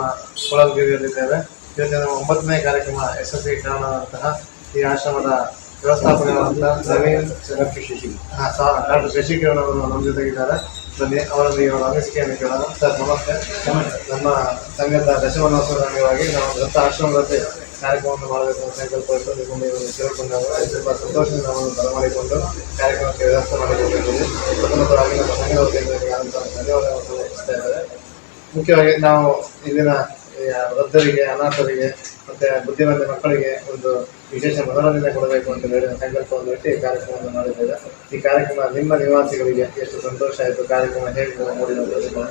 ಕೊಳಲ್ಗಿರಿಯಲ್ಲಿದ್ದೇವೆ. ಇವತ್ತಿನ 9ನೇ ಕಾರ್ಯಕ್ರಮ ಯಶಸ್ವಿಗೆ ಕಾರಣವಾದಂತಹ ಈ ಆಶ್ರಮದ ವ್ಯವಸ್ಥಾಪಕರಾದಂತಹ ನವೀನ್ ಡಾಕ್ಟರ್ ಶಶಿಕಿರಣ್ ಅವರು ನಮ್ಮ ಜೊತೆಗಿದ್ದಾರೆ. ಬನ್ನಿ ಅವರಲ್ಲಿ ಇವರ ಅನಿಸಿಕೆಯನ್ನು ಕೇಳೋಣ. ಸರ್ ನಮಸ್ತೆ. ನಮ್ಮ ಸಂಘದ ದಶಮಾನೋತ್ಸವದ ಅಂಗವಾಗಿ ನಾವು ದತ್ತ ಆಶ್ರಮದಲ್ಲಿ ಕಾರ್ಯಕ್ರಮವನ್ನು ಮಾಡಬೇಕು ಅಂತ ಸಂಕಲ್ಪ ಇಟ್ಟು ನಿಮ್ಮನ್ನು ಕೇಳಿಕೊಂಡಾಗ ತುಂಬ ಸಂತೋಷದಿಂದ ನಾವನ್ನು ಬರಮಾಡಿಕೊಂಡು ಕಾರ್ಯಕ್ರಮಕ್ಕೆ ವ್ಯವಸ್ಥೆ ಮಾಡಿಕೊಂಡಿದ್ದೀವಿ. ಪ್ರಥಮವಾಗಿ ನಮ್ಮ ಸಂಘದ ವತಿಯಿಂದ ಆದಂಥ ಧನ್ಯವಾದಗಳನ್ನು ಸಮರ್ಪಿಸ್ತಾ ಇದ್ದಾರೆ. ಮುಖ್ಯವಾಗಿ ನಾವು ಇಲ್ಲಿನ ವೃದ್ಧರಿಗೆ, ಅನಾಥರಿಗೆ ಮತ್ತು ಬುದ್ಧಿವಂತ ಮಕ್ಕಳಿಗೆ ಒಂದು ವಿಶೇಷ ಮನೋರಂಜನೆ ಕೊಡಬೇಕು ಅಂತ ಹೇಳಿ ಸಂಕಲ್ಪವನ್ನು ಇಟ್ಟು ಈ ಕಾರ್ಯಕ್ರಮವನ್ನು ಮಾಡಿದ್ದೇವೆ. ಈ ಕಾರ್ಯಕ್ರಮ ನಿಮ್ಮ ನಿವಾಸಿಗಳಿಗೆ ಎಷ್ಟು ಸಂತೋಷ ಆಯಿತು, ಕಾರ್ಯಕ್ರಮ ಹೇಗೆ ಮೂಡಿದಂಥದ್ದು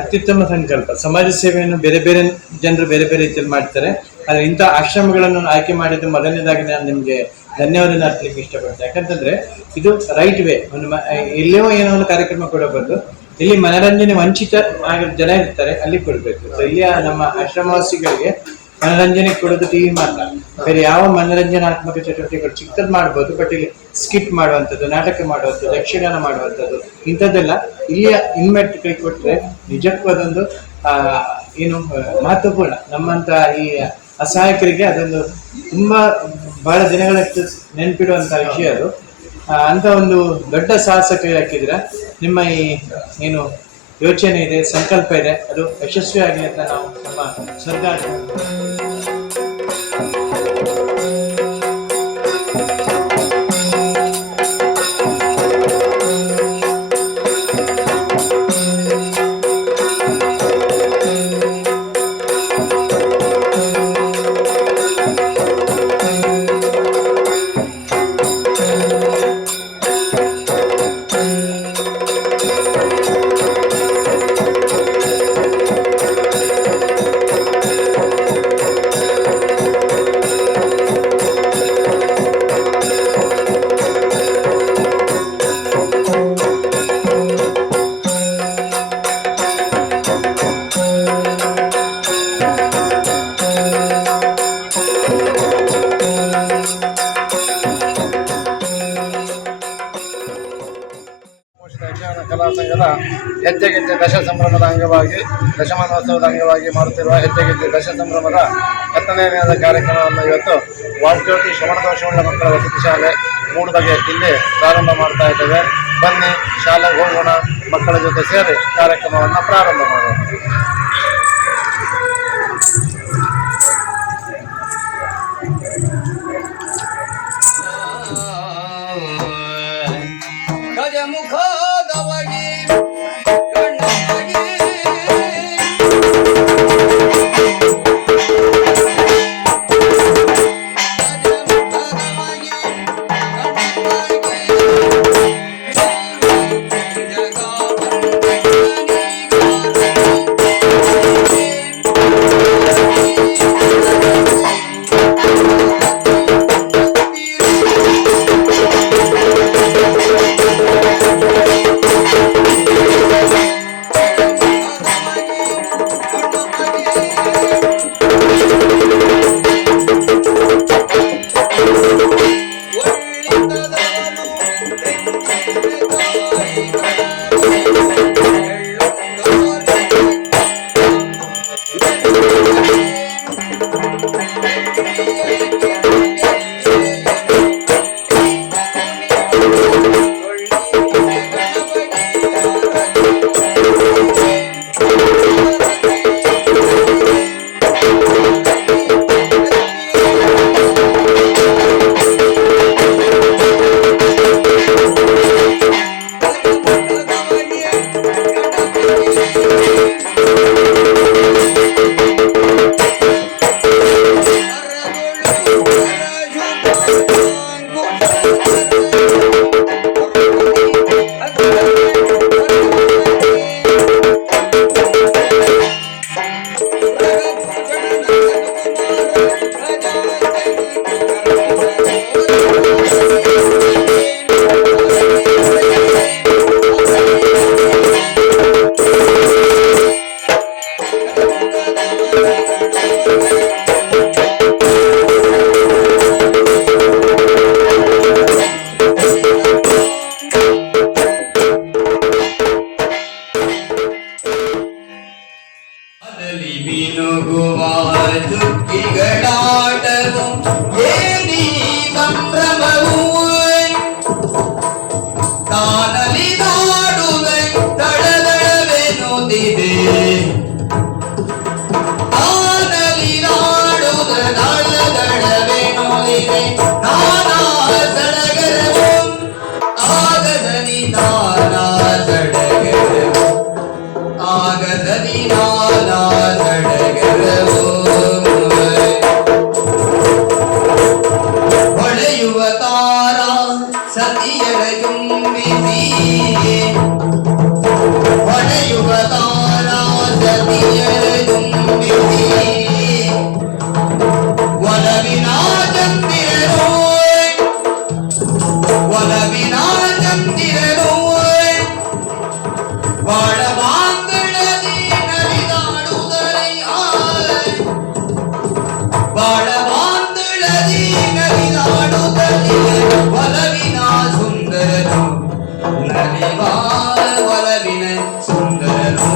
ಅತ್ಯುತ್ತಮ ಸಂಕಲ್ಪ. ಸಮಾಜ ಸೇವೆಯನ್ನು ಬೇರೆ ಬೇರೆ ಜನರು ಬೇರೆ ಬೇರೆ ರೀತಿಯಲ್ಲಿ ಮಾಡ್ತಾರೆ. ಆದರೆ ಇಂಥ ಆಶ್ರಮಗಳನ್ನು ಆಯ್ಕೆ ಮಾಡಿದ್ದು ಮೊದಲನೇದಾಗಿ ನಾನು ನಿಮಗೆ ಧನ್ಯವಾದ ಅರ್ಪಲಿಕ್ಕೆ ಇಷ್ಟಪಡ್ತೇನೆ. ಯಾಕಂತಂದ್ರೆ ಇದು ರೈಟ್ ವೇ. ಎಲ್ಲೋ ಏನೋ ಒಂದು ಕಾರ್ಯಕ್ರಮ ಕೊಡಬಾರ್ದು, ಇಲ್ಲಿ ಮನರಂಜನೆ ವಂಚಿತ ಜನ ಇರ್ತಾರೆ ಅಲ್ಲಿ ಕೊಡಬೇಕು. ಸೊ ಇಲ್ಲಿಯ ನಮ್ಮ ಆಶ್ರಮವಾಸಿಗಳಿಗೆ ಮನರಂಜನೆ ಕೊಡೋದು ಟಿವಿ ಮಾತ್ರ, ಬೇರೆ ಯಾವ ಮನರಂಜನಾತ್ಮಕ ಚಟುವಟಿಕೆಗಳು ಚಿಕ್ಕದ್ ಮಾಡ್ಬೋದು. ಬಟ್ ಇಲ್ಲಿ ಸ್ಕಿಟ್ ಮಾಡುವಂಥದ್ದು, ನಾಟಕ ಮಾಡುವಂಥದ್ದು, ಯಕ್ಷಗಾನ ಮಾಡುವಂಥದ್ದು ಇಂಥದ್ದೆಲ್ಲ ಇಲ್ಲಿಯ ಇನ್ಮೆಟ್ಗಳಿಗೆ ಕೊಟ್ಟರೆ ನಿಜಕ್ಕೂ ಅದೊಂದು ಏನು ಮಹತ್ವಪೂರ್ಣ. ನಮ್ಮಂತ ಈ ಅಸಹಾಯಕರಿಗೆ ಅದೊಂದು ತುಂಬಾ ಬಹಳ ದಿನಗಳಷ್ಟು ನೆನಪಿಡುವಂಥ ವಿಷಯ ಅದು. ಅಂತ ಒಂದು ದೊಡ್ಡ ಸಾಹಸ ಕೈ ಹಾಕಿದ್ರೆ ನಿಮ್ಮ ಈ ಏನು ಯೋಚನೆ ಇದೆ, ಸಂಕಲ್ಪ ಇದೆ, ಅದು ಯಶಸ್ವಿ ಆಗಲಿ ಅಂತ ನಾವು ನಮ್ಮ ಸರ್ಕಾರ ಕಲಾ ಸಂಘದ ಹೆಜ್ಜೆಗೆಜ್ಜೆ ದಶ ಸಂಭ್ರಮದ ಅಂಗವಾಗಿ, ದಶಮಾನೋತ್ಸವದ ಅಂಗವಾಗಿ ಮಾಡುತ್ತಿರುವ ಹೆಜ್ಜೆಗೆಜ್ಜೆ ದಶ ಸಂಭ್ರಮದ 10ನೇ ಕಾರ್ಯಕ್ರಮವನ್ನು ಇವತ್ತು ವಾಗ್ಜ್ಯೋತಿ ಶ್ರವಣದೋಷವುಳ್ಳ ಮಕ್ಕಳ ವಸತಿ ಶಾಲೆ ಮೂಡಬಗೆ ಇಲ್ಲಿ ಪ್ರಾರಂಭ ಮಾಡ್ತಾ ಇದ್ದೇವೆ. ಬನ್ನಿ ಶಾಲೆಗೆ ಹೋಗೋಣ, ಮಕ್ಕಳ ಜೊತೆ ಸೇರಿ ಕಾರ್ಯಕ್ರಮವನ್ನು ಪ್ರಾರಂಭ ಮಾಡೋಣ. ಬಿನುಗುವ ಚುಕ್ಕಿಗಳಾಟವು ಏನಿ ಸಂಭ್ರಮವು ತಾನಲಿದಾಡುವ ತಳದಳವೆನುದಿದೆ ತಾನಲಿದಾಡುವ ತಳದಳವೆನುದಿದೆ ನಾನಾ ಸಡಗರವು ಆಗದನಿ ನಾನಾ ಸಡಗರವು ಆಗದನಿ ನಾನಾ ಸಡಗರವು ಹೊಳೆಯುವ ತಾರ ಸತಿಯರ ಚುಂಬಿಸಿ ಹೊಳೆಯುವ ತಾರ ಸತಿಯರ ಚುಂಬಿಸಿ ಒಲವಿನ ಚಂದಿರನು ಒಲವಿನ ಚಂದಿರನು ಬಾಳವಾಂಗಳದಿ ನಲಿದಾಡುವುದರಯ್ಯ ಬಾಳವಾಂಗಳದಿ ನಲಿದಾಡುವುದರಿ ಒಲವಿನ ಸುಂದರನು ನಲಿವ ಒಲವಿನ ಸುಂದರನು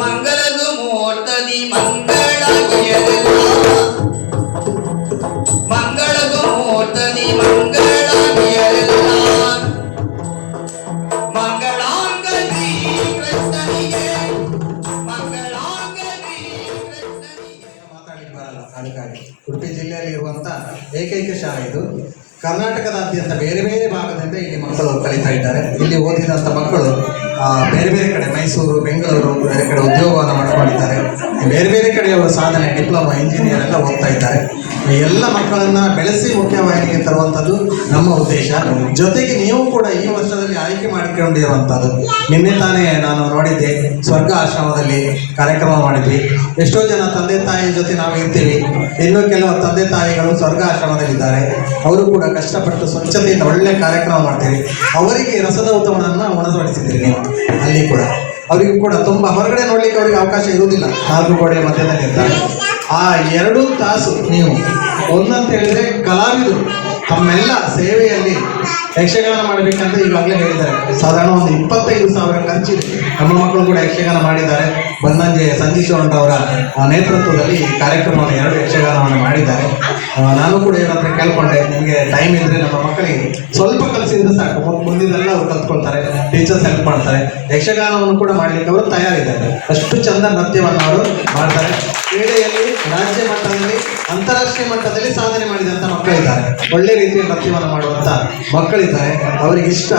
ಮಂಗಳದು ಮೋಟದಿ ಮಂಗಳಗಿಯರೆಲ್ಲ ಮಂಗಳದು ಮೋಟದಿ ಮಂಗಳಗಿಯರೆಲ್ಲ ಮಂಗಳಾಂಗ ಶ್ರೀ ಕೃಷ್ಣನಿಗೆ ಮಂಗಳಾಂಗ ಶ್ರೀ ಕೃಷ್ಣನಿಗೆ ಮಾತಾಡಲಿಕ್ಕೆ ಬರಲ್ಲ ಅದಕ್ಕಾಗಿ ಉಡುಪಿ ಜಿಲ್ಲೆಯಲ್ಲಿ ಇರುವಂಥ ಏಕೈಕ ಶಾಲೆ ಇದು. ಕರ್ನಾಟಕದಾದ್ಯಂತ ಬೇರೆ ಬೇರೆ ಭಾಗದಿಂದ ಇಲ್ಲಿ ಮಕ್ಕಳು ಕಲಿತಾ ಇದ್ದಾರೆ. ಇಲ್ಲಿ ಓದಿದಂಥ ಮಕ್ಕಳು ಬೇರೆ ಬೇರೆ ಕಡೆ ಮೈಸೂರು, ಬೆಂಗಳೂರು ಬೇರೆ ಕಡೆ ಉದ್ಯೋಗವನ್ನು ಮಾಡಿದ್ದಾರೆ. ಬೇರೆ ಬೇರೆ ಕಡೆಯವರು ಸಾಧನೆ ಡಿಪ್ಲೊಮಾ, ಇಂಜಿನಿಯರ್ ಎಲ್ಲ ಓದ್ತಾ ಇದ್ದಾರೆ. ಈ ಎಲ್ಲ ಮಕ್ಕಳನ್ನು ಬೆಳೆಸಿ ಮುಖ್ಯವಾಹಿನಿಗೆ ತರುವಂಥದ್ದು ನಮ್ಮ ಉದ್ದೇಶ. ಜೊತೆಗೆ ನೀವು ಕೂಡ ಈ ವರ್ಷದಲ್ಲಿ ಆಯ್ಕೆ ಮಾಡಿಕೊಂಡಿರುವಂಥದ್ದು. ನಿನ್ನೆ ತಾನೇ ನಾನು ನೋಡಿದ್ದೆ, ಸ್ವರ್ಗ ಆಶ್ರಮದಲ್ಲಿ ಕಾರ್ಯಕ್ರಮ ಮಾಡಿದ್ವಿ. ಎಷ್ಟೋ ಜನ ತಂದೆ ತಾಯಿ ಜೊತೆ ನಾವು ಇರ್ತೀವಿ. ಇನ್ನೂ ಕೆಲವು ತಂದೆ ತಾಯಿಗಳು ಸ್ವರ್ಗ ಆಶ್ರಮದಲ್ಲಿದ್ದಾರೆ. ಅವರು ಕೂಡ ಕಷ್ಟಪಟ್ಟು ಸ್ವಚ್ಛತೆಯಿಂದ ಒಳ್ಳೆ ಕಾರ್ಯಕ್ರಮ ಮಾಡ್ತೀವಿ. ಅವರಿಗೆ ರಸದ ಊಟವನ್ನು ಉಣಬಡಿಸಿದ್ದೀರಿ ನೀವು. ಅಲ್ಲಿ ಕೂಡ ಅವರಿಗೂ ಕೂಡ ತುಂಬ ಹೊರಗಡೆ ನೋಡ್ಲಿಕ್ಕೆ ಅವರಿಗೆ ಅವಕಾಶ ಇರುವುದಿಲ್ಲ. 4 ಗೋಡೆ ಮಧ್ಯದಲ್ಲಿ ಇರ್ತಾರೆ. ಆ 2 ತಾಸು ನೀವು ಒಂದಂತ ಹೇಳಿದ್ರೆ ಕಲಾವಿದರು ತಮ್ಮೆಲ್ಲ ಸೇವೆಯಲ್ಲಿ ಯಕ್ಷಗಾನ ಮಾಡಬೇಕಂತ ಈಗಾಗಲೇ ಹೇಳಿದ್ದಾರೆ. ಸಾಧಾರಣ ಒಂದು 25,000 ಖರ್ಚಿದೆ. ನಮ್ಮ ಮಕ್ಕಳು ಕೂಡ ಯಕ್ಷಗಾನ ಮಾಡಿದ್ದಾರೆ. ಬನ್ನಂಜೆ ಸಂಜೀಶ್ ಅವರ ನೇತೃತ್ವದಲ್ಲಿ ಈ ಕಾರ್ಯಕ್ರಮವನ್ನು 2 ಯಕ್ಷಗಾನವನ್ನು ಮಾಡಿದ್ದಾರೆ. ನಾನು ಕೂಡ ಇವರ ಹತ್ರ ಕೇಳ್ಕೊಂಡೆ, ನಿಮಗೆ ಟೈಮ್ ಇದ್ದರೆ ನಮ್ಮ ಮಕ್ಕಳಿಗೆ ಸ್ವಲ್ಪ ಕಲಿಸಿದ್ರೆ ಸಾಕು, ಮುಂದಿನೆಲ್ಲ ಅವ್ರು ಕಲ್ತ್ಕೊಳ್ತಾರೆ, ಟೀಚರ್ಸ್ ಹೆಲ್ಪ್ ಮಾಡ್ತಾರೆ. ಯಕ್ಷಗಾನವನ್ನು ಕೂಡ ಮಾಡಲಿಕ್ಕೆ ಅವರು ತಯಾರಿದ್ದಾರೆ. ಅಷ್ಟು ಚಂದ ನೃತ್ಯವನ್ನು ಅವರು ಮಾಡ್ತಾರೆ. ಕ್ರೀಡೆಯಲ್ಲಿ ರಾಜ್ಯ ಮಟ್ಟದಲ್ಲಿ, ಅಂತಾರಾಷ್ಟ್ರೀಯ ಮಟ್ಟದಲ್ಲಿ ಸಾಧನೆ ಮಾಡಿದಂಥ ಮಕ್ಕಳಿದ್ದಾರೆ. ಒಳ್ಳೆ ರೀತಿಯ ನೃತ್ಯವನ್ನು ಮಾಡುವಂಥ ಮಕ್ಕಳಿದ್ದಾರೆ. ಅವರಿಗೆ ಇಷ್ಟ,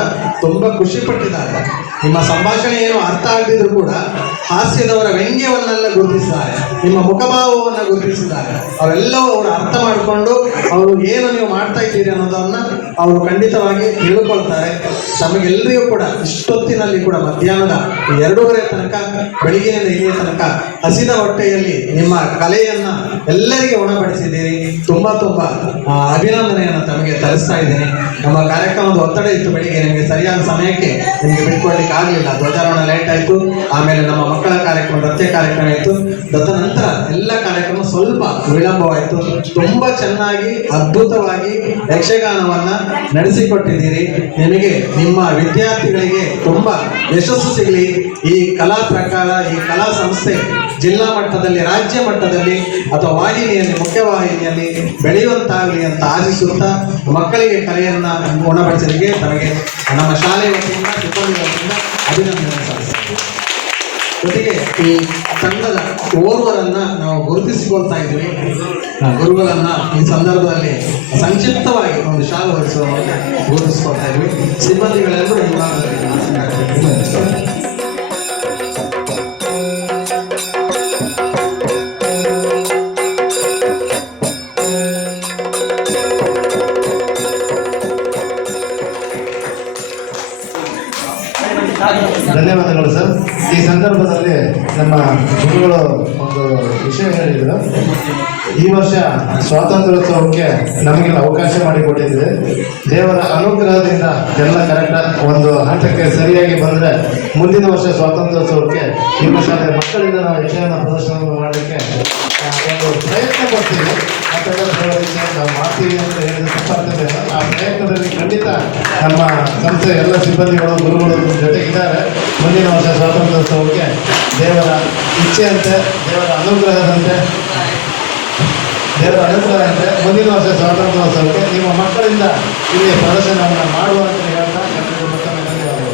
ತುಂಬ ಖುಷಿ ಪಟ್ಟಿದ್ದಾರೆ. ನಿಮ್ಮ ಸಂಭಾಷಣೆ ಏನು ಅರ್ಥ ಆಗದಿದ್ರು ಕೂಡ ಹಾಸ್ಯದವರ ವ್ಯಂಗ್ಯವನ್ನೆಲ್ಲ ಗುರುತಿಸಿದ್ದಾರೆ, ನಿಮ್ಮ ಮುಖಭಾವವನ್ನು ಗುರುತಿಸಿದ್ದಾರೆ. ಅವೆಲ್ಲವೂ ಅವರು ಅರ್ಥ ಮಾಡಿಕೊಂಡು ಅವರು ಏನು ನೀವು ಮಾಡ್ತಾ ಇದ್ದೀರಿ ಅನ್ನೋದನ್ನು ಅವರು ಖಂಡಿತವಾಗಿ ತಿಳ್ಕೊಳ್ತಾರೆ. ನಮಗೆಲ್ಲರಿಗೂ ಕೂಡ ಇಷ್ಟೊತ್ತಿನಲ್ಲಿ ಕೂಡ ಮಧ್ಯಾಹ್ನದ 2:30 ತನಕ, ಬೆಳಿಗ್ಗೆಯಿಂದ ಇಲ್ಲಿಯ ತನಕ ಹಸಿದ ಹೊಟ್ಟೆಯಲ್ಲಿ ನಿಮ್ಮ ಕಲೆಯನ್ನು ಎಲ್ಲರಿಗೆ ಉಣಬಡಿಸಿದ್ದೀರಿ. ತುಂಬ ಅಭಿನಂದನೆಯನ್ನು ತಮಗೆ ತರಿಸ್ತಾ ಇದ್ದೀನಿ. ನಮ್ಮ ಕಾರ್ಯಕ್ರಮದ ಒತ್ತಡ ಇತ್ತು ಬೆಳಿಗ್ಗೆ, ನಿಮಗೆ ಸರಿಯಾದ ಸಮಯಕ್ಕೆ ನಿಮಗೆ ಬಿಟ್ಕೊಳ್ಲಿಕ್ಕೆ ಆಗಲಿಲ್ಲ. ಧ್ವಜಾರೋಹಣ ಲೇಟ್ ಆಯಿತು. ಆಮೇಲೆ ನಮ್ಮ ಮಕ್ಕಳ ಕಾರ್ಯಕ್ರಮ, ನೃತ್ಯ ಕಾರ್ಯಕ್ರಮ ಇತ್ತು. ತದನಂತರ ಎಲ್ಲ ಕಾರ್ಯಕ್ರಮ ಸ್ವಲ್ಪ ವಿಳಂಬವಾಯಿತು. ತುಂಬ ಚೆನ್ನಾಗಿ ಅದ್ಭುತವಾಗಿ ಯಕ್ಷಗಾನವನ್ನು ನಡೆಸಿಕೊಟ್ಟಿದ್ದೀರಿ. ನಿಮಗೆ, ನಿಮ್ಮ ವಿದ್ಯಾರ್ಥಿಗಳಿಗೆ ತುಂಬ ಯಶಸ್ಸು ಸಿಗಲಿ. ಈ ಕಲಾ ಪ್ರಕಾರ, ಈ ಕಲಾ ಸಂಸ್ಥೆ ಜಿಲ್ಲಾ ಮಟ್ಟದಲ್ಲಿ, ರಾಜ್ಯ ಮಟ್ಟದಲ್ಲಿ ಅಥವಾ ವಾಹಿನಿಯಲ್ಲಿ, ಮುಖ್ಯವಾಹಿನಿಯಲ್ಲಿ ಬೆಳೆಯುವಂತಾಗಲಿ ಅಂತ ಆಶಿಸುತ್ತಾ ಮಕ್ಕಳಿಗೆ ಕಲೆಯನ್ನು ಉಣಬಡಿಸಲಿಕ್ಕೆ ತಮಗೆ ನಮ್ಮ ಶಾಲೆಯ ವತಿಯಿಂದ, ಸಿಬ್ಬಂದಿ ವತಿಯಿಂದ ಅಭಿನಂದನೆ ಸಲ್ಲಿಸುತ್ತೇವೆ. ಜೊತೆಗೆ ಈ ತಂಡದ ಓರ್ವರನ್ನ ನಾವು ಗುರುತಿಸಿಕೊಳ್ತಾ ಇದ್ವಿ. ಗುರುಗಳನ್ನ ಈ ಸಂದರ್ಭದಲ್ಲಿ ಸಂಕ್ಷಿಪ್ತವಾಗಿ ಒಂದು ಶಾಲೆ ಹೊರಿಸುವ ಮೂಲಕ ಗುರುತಿಸಿಕೊಳ್ತಾ ಇದ್ವಿ. ಸಿಬ್ಬಂದಿಗಳೆಲ್ಲರೂ ಈ ಭಾಗದಲ್ಲಿ ವಿನಂತಿಸ್ತೇವೆ. ಧನ್ಯವಾದಗಳು ಸರ್. ಈ ಸಂದರ್ಭದಲ್ಲಿ ನಮ್ಮ ಗುರುಗಳು ಒಂದು ವಿಷಯ ಹೇಳಿದರು. ಈ ವರ್ಷ ಸ್ವಾತಂತ್ರ್ಯೋತ್ಸವಕ್ಕೆ ನಮಗೆಲ್ಲ ಅವಕಾಶ ಮಾಡಿಕೊಟ್ಟಿದ್ದಾರೆ. ದೇವರ ಅನುಗ್ರಹದಿಂದ ಎಲ್ಲ ಕರೆಕ್ಟ್ ಒಂದು ಹಂತಕ್ಕೆ ಸರಿಯಾಗಿ ಬಂದರೆ ಮುಂದಿನ ವರ್ಷ ಸ್ವಾತಂತ್ರ್ಯೋತ್ಸವಕ್ಕೆ ನಿಮ್ಮ ಶಾಲೆಯ ಮಕ್ಕಳಿಂದ ನಾವು ಯಕ್ಷಗಾನ ಪ್ರದರ್ಶನ ಮಾಡಲಿಕ್ಕೆ ಒಂದು ಪ್ರಯತ್ನ ಪಡ್ತೀವಿ. ನಾವು ಮಾಡ್ತೀವಿ ಅಂತ ಹೇಳಿದ ತಪ್ಪಾಗ್ತದೆ. ಆ ಪ್ರಯತ್ನದಲ್ಲಿ ಖಂಡಿತ ನಮ್ಮ ಸಂಸ್ಥೆ ಎಲ್ಲ ಸಿಬ್ಬಂದಿಗಳು, ಗುರುಗಳು ಜೊತೆಗಿದ್ದಾರೆ. ಮುಂದಿನ ವರ್ಷ ಸ್ವಾತಂತ್ರ್ಯೋತ್ಸವಕ್ಕೆ ದೇವರ ಇಚ್ಛೆಯಂತೆ, ದೇವರ ಅನುಗ್ರಹದಂತೆ ಮುಂದಿನ ವರ್ಷ ಸ್ವಾತಂತ್ರ್ಯೋತ್ಸವಕ್ಕೆ ನಿಮ್ಮ ಮಕ್ಕಳಿಂದ ಇಲ್ಲಿ ಪ್ರದರ್ಶನವನ್ನು ಮಾಡುವ ಅಂತ ಹೇಳ್ತಾ ಮತ್ತೊಮ್ಮೆ ಧನ್ಯವಾದಗಳು.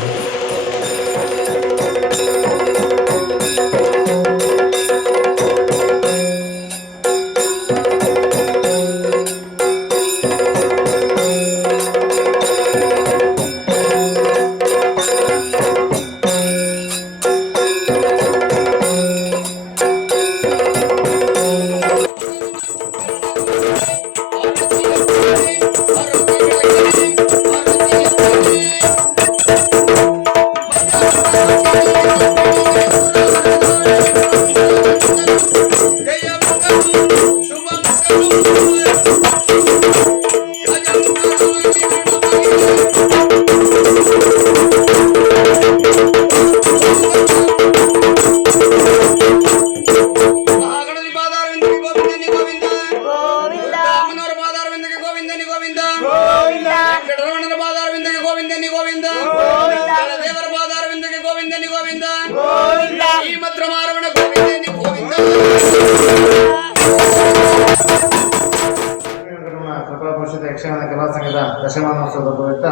ಯಕ್ಷಗಾನ ಕಲಾ ಸಂಘದ ದಶಮಾನೋತ್ಸವದ ಪ್ರಯುಕ್ತ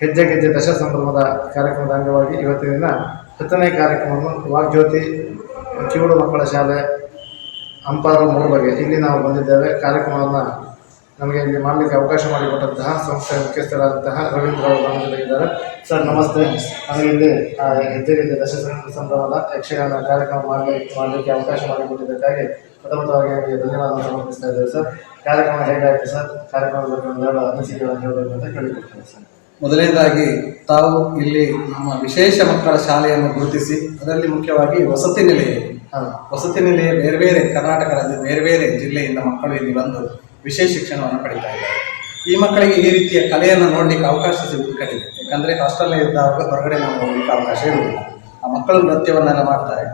ಹೆಜ್ಜೆ ಗೆಜ್ಜೆ ದಶ ಸಂಭ್ರಮದ ಕಾರ್ಯಕ್ರಮದ ಅಂಗವಾಗಿ ಇವತ್ತಿನ ದಿನ 10ನೇ ಕಾರ್ಯಕ್ರಮವನ್ನು ವಾಗ್ಜ್ಯೋತಿ ಕಿವುಡು ಮಕ್ಕಳ ಶಾಲೆ ಹಂಪಾರು ಮೂಡುಬಗೆ ಇಲ್ಲಿ ನಾವು ಬಂದಿದ್ದೇವೆ. ಕಾರ್ಯಕ್ರಮವನ್ನು ನಮಗೆ ಇಲ್ಲಿ ಮಾಡಲಿಕ್ಕೆ ಅವಕಾಶ ಮಾಡಿಕೊಟ್ಟಂತಹ ಸಂಸ್ಥೆಯ ಮುಖ್ಯಸ್ಥರಾದಂತಹ ರವೀಂದ್ರ ಅವರು ನಮ್ಮ ಜೊತೆಗಿದ್ದಾರೆ. ಸರ್ ನಮಸ್ತೆ. ನಮಗೆ ಇಲ್ಲಿ ಹೆಜ್ಜೆ ಗೆಜ್ಜೆ ದಶ ಸಂಭ್ರಮದ ಯಕ್ಷಗಾನ ಕಾರ್ಯಕ್ರಮ ಮಾಡಲಿಕ್ಕೆ ಅವಕಾಶ ಮಾಡಿಕೊಟ್ಟಿದ್ದಕ್ಕಾಗಿ ಪ್ರಥಮವಾಗಿ ನಮಗೆ ಧನ್ಯವಾದ ಸಮರ್ಪಿಸ್ತಾ ಇದ್ದೇವೆ ಸರ್. ಕಾರ್ಯಕ್ರಮ ಹೇಗಾಯಿತು ಸರ್? ಕಾರ್ಯಕ್ರಮದ ಬಗ್ಗೆ ಒಂದೆರಡು ಅನಿಸಿಕೆಗಳನ್ನು ಹೇಳಬೇಕು ಅಂತ ಕೇಳಿಕೊಡ್ತೇವೆ ಸರ್. ಮೊದಲನೇದಾಗಿ ತಾವು ಇಲ್ಲಿ ನಮ್ಮ ವಿಶೇಷ ಮಕ್ಕಳ ಶಾಲೆಯನ್ನು ಗುರುತಿಸಿ ಅದರಲ್ಲಿ ಮುಖ್ಯವಾಗಿ ವಸತಿ ನಿಲಯ ಬೇರೆ ಬೇರೆ ಕರ್ನಾಟಕ ರಾಜ್ಯದ ಬೇರೆ ಬೇರೆ ಜಿಲ್ಲೆಯಿಂದ ಮಕ್ಕಳು ಇಲ್ಲಿ ಬಂದು ವಿಶೇಷ ಶಿಕ್ಷಣವನ್ನು ಪಡೀತಾ ಇದ್ದಾರೆ. ಈ ಮಕ್ಕಳಿಗೆ ಈ ರೀತಿಯ ಕಲೆಯನ್ನು ನೋಡಲಿಕ್ಕೆ ಅವಕಾಶ ಸಿಗುವುದು ಕಡಿಮೆ. ಯಾಕಂದರೆ ಹಾಸ್ಟೆಲ್ ಇದ್ದಾಗ ಹೊರಗಡೆ ನಾವು ಹೋಗಲಿಕ್ಕೆ ಅವಕಾಶ ಇರುವುದಿಲ್ಲ. ಆ ಮಕ್ಕಳು ನೃತ್ಯವನ್ನೆಲ್ಲ ಮಾಡ್ತಾರೆ.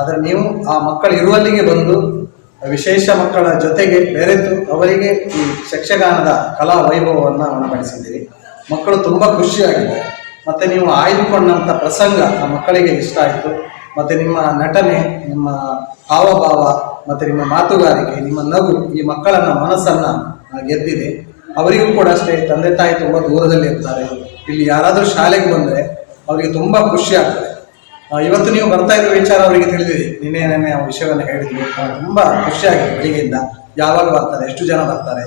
ಆದರೆ ನೀವು ಆ ಮಕ್ಕಳು ಇರುವಲ್ಲಿಗೆ ಬಂದು ವಿಶೇಷ ಮಕ್ಕಳ ಜೊತೆಗೆ ಬೆರೆತು ಅವರಿಗೆ ಈ ಯಕ್ಷಗಾನದ ಕಲಾ ವೈಭವವನ್ನು ಉಣಬಡಿಸಿದ್ದೀರಿ. ಮಕ್ಕಳು ತುಂಬ ಖುಷಿಯಾಗಿದ್ದಾರೆ. ಮತ್ತು ನೀವು ಆಯ್ದುಕೊಂಡಂಥ ಪ್ರಸಂಗ ಆ ಮಕ್ಕಳಿಗೆ ಇಷ್ಟ ಆಯಿತು. ಮತ್ತು ನಿಮ್ಮ ನಟನೆ, ನಿಮ್ಮ ಹಾವಭಾವ ಮತ್ತು ನಿಮ್ಮ ಮಾತುಗಾರಿಕೆ, ನಿಮ್ಮ ನಗು ಈ ಮಕ್ಕಳನ್ನ ಮನಸ್ಸನ್ನು ಗೆದ್ದಿದೆ. ಅವರಿಗೂ ಕೂಡ ಅಷ್ಟೇ, ತಂದೆ ತಾಯಿ ತುಂಬ ದೂರದಲ್ಲಿ ಇರ್ತಾರೆ. ಇಲ್ಲಿ ಯಾರಾದರೂ ಶಾಲೆಗೆ ಬಂದರೆ ಅವರಿಗೆ ತುಂಬ ಖುಷಿ ಆಗ್ತದೆ. ಇವತ್ತು ನೀವು ಬರ್ತಾ ಇರೋ ವಿಚಾರ ಅವರಿಗೆ ತಿಳಿದಿದೆ. ನಿನ್ನೆ ಆ ವಿಷಯವನ್ನು ಹೇಳಿದ್ವಿ. ತುಂಬ ಖುಷಿಯಾಗಿದೆ. ಬೆಳಿಗ್ಗೆಯಿಂದ ಯಾವಾಗ ಬರ್ತಾರೆ, ಎಷ್ಟು ಜನ ಬರ್ತಾರೆ,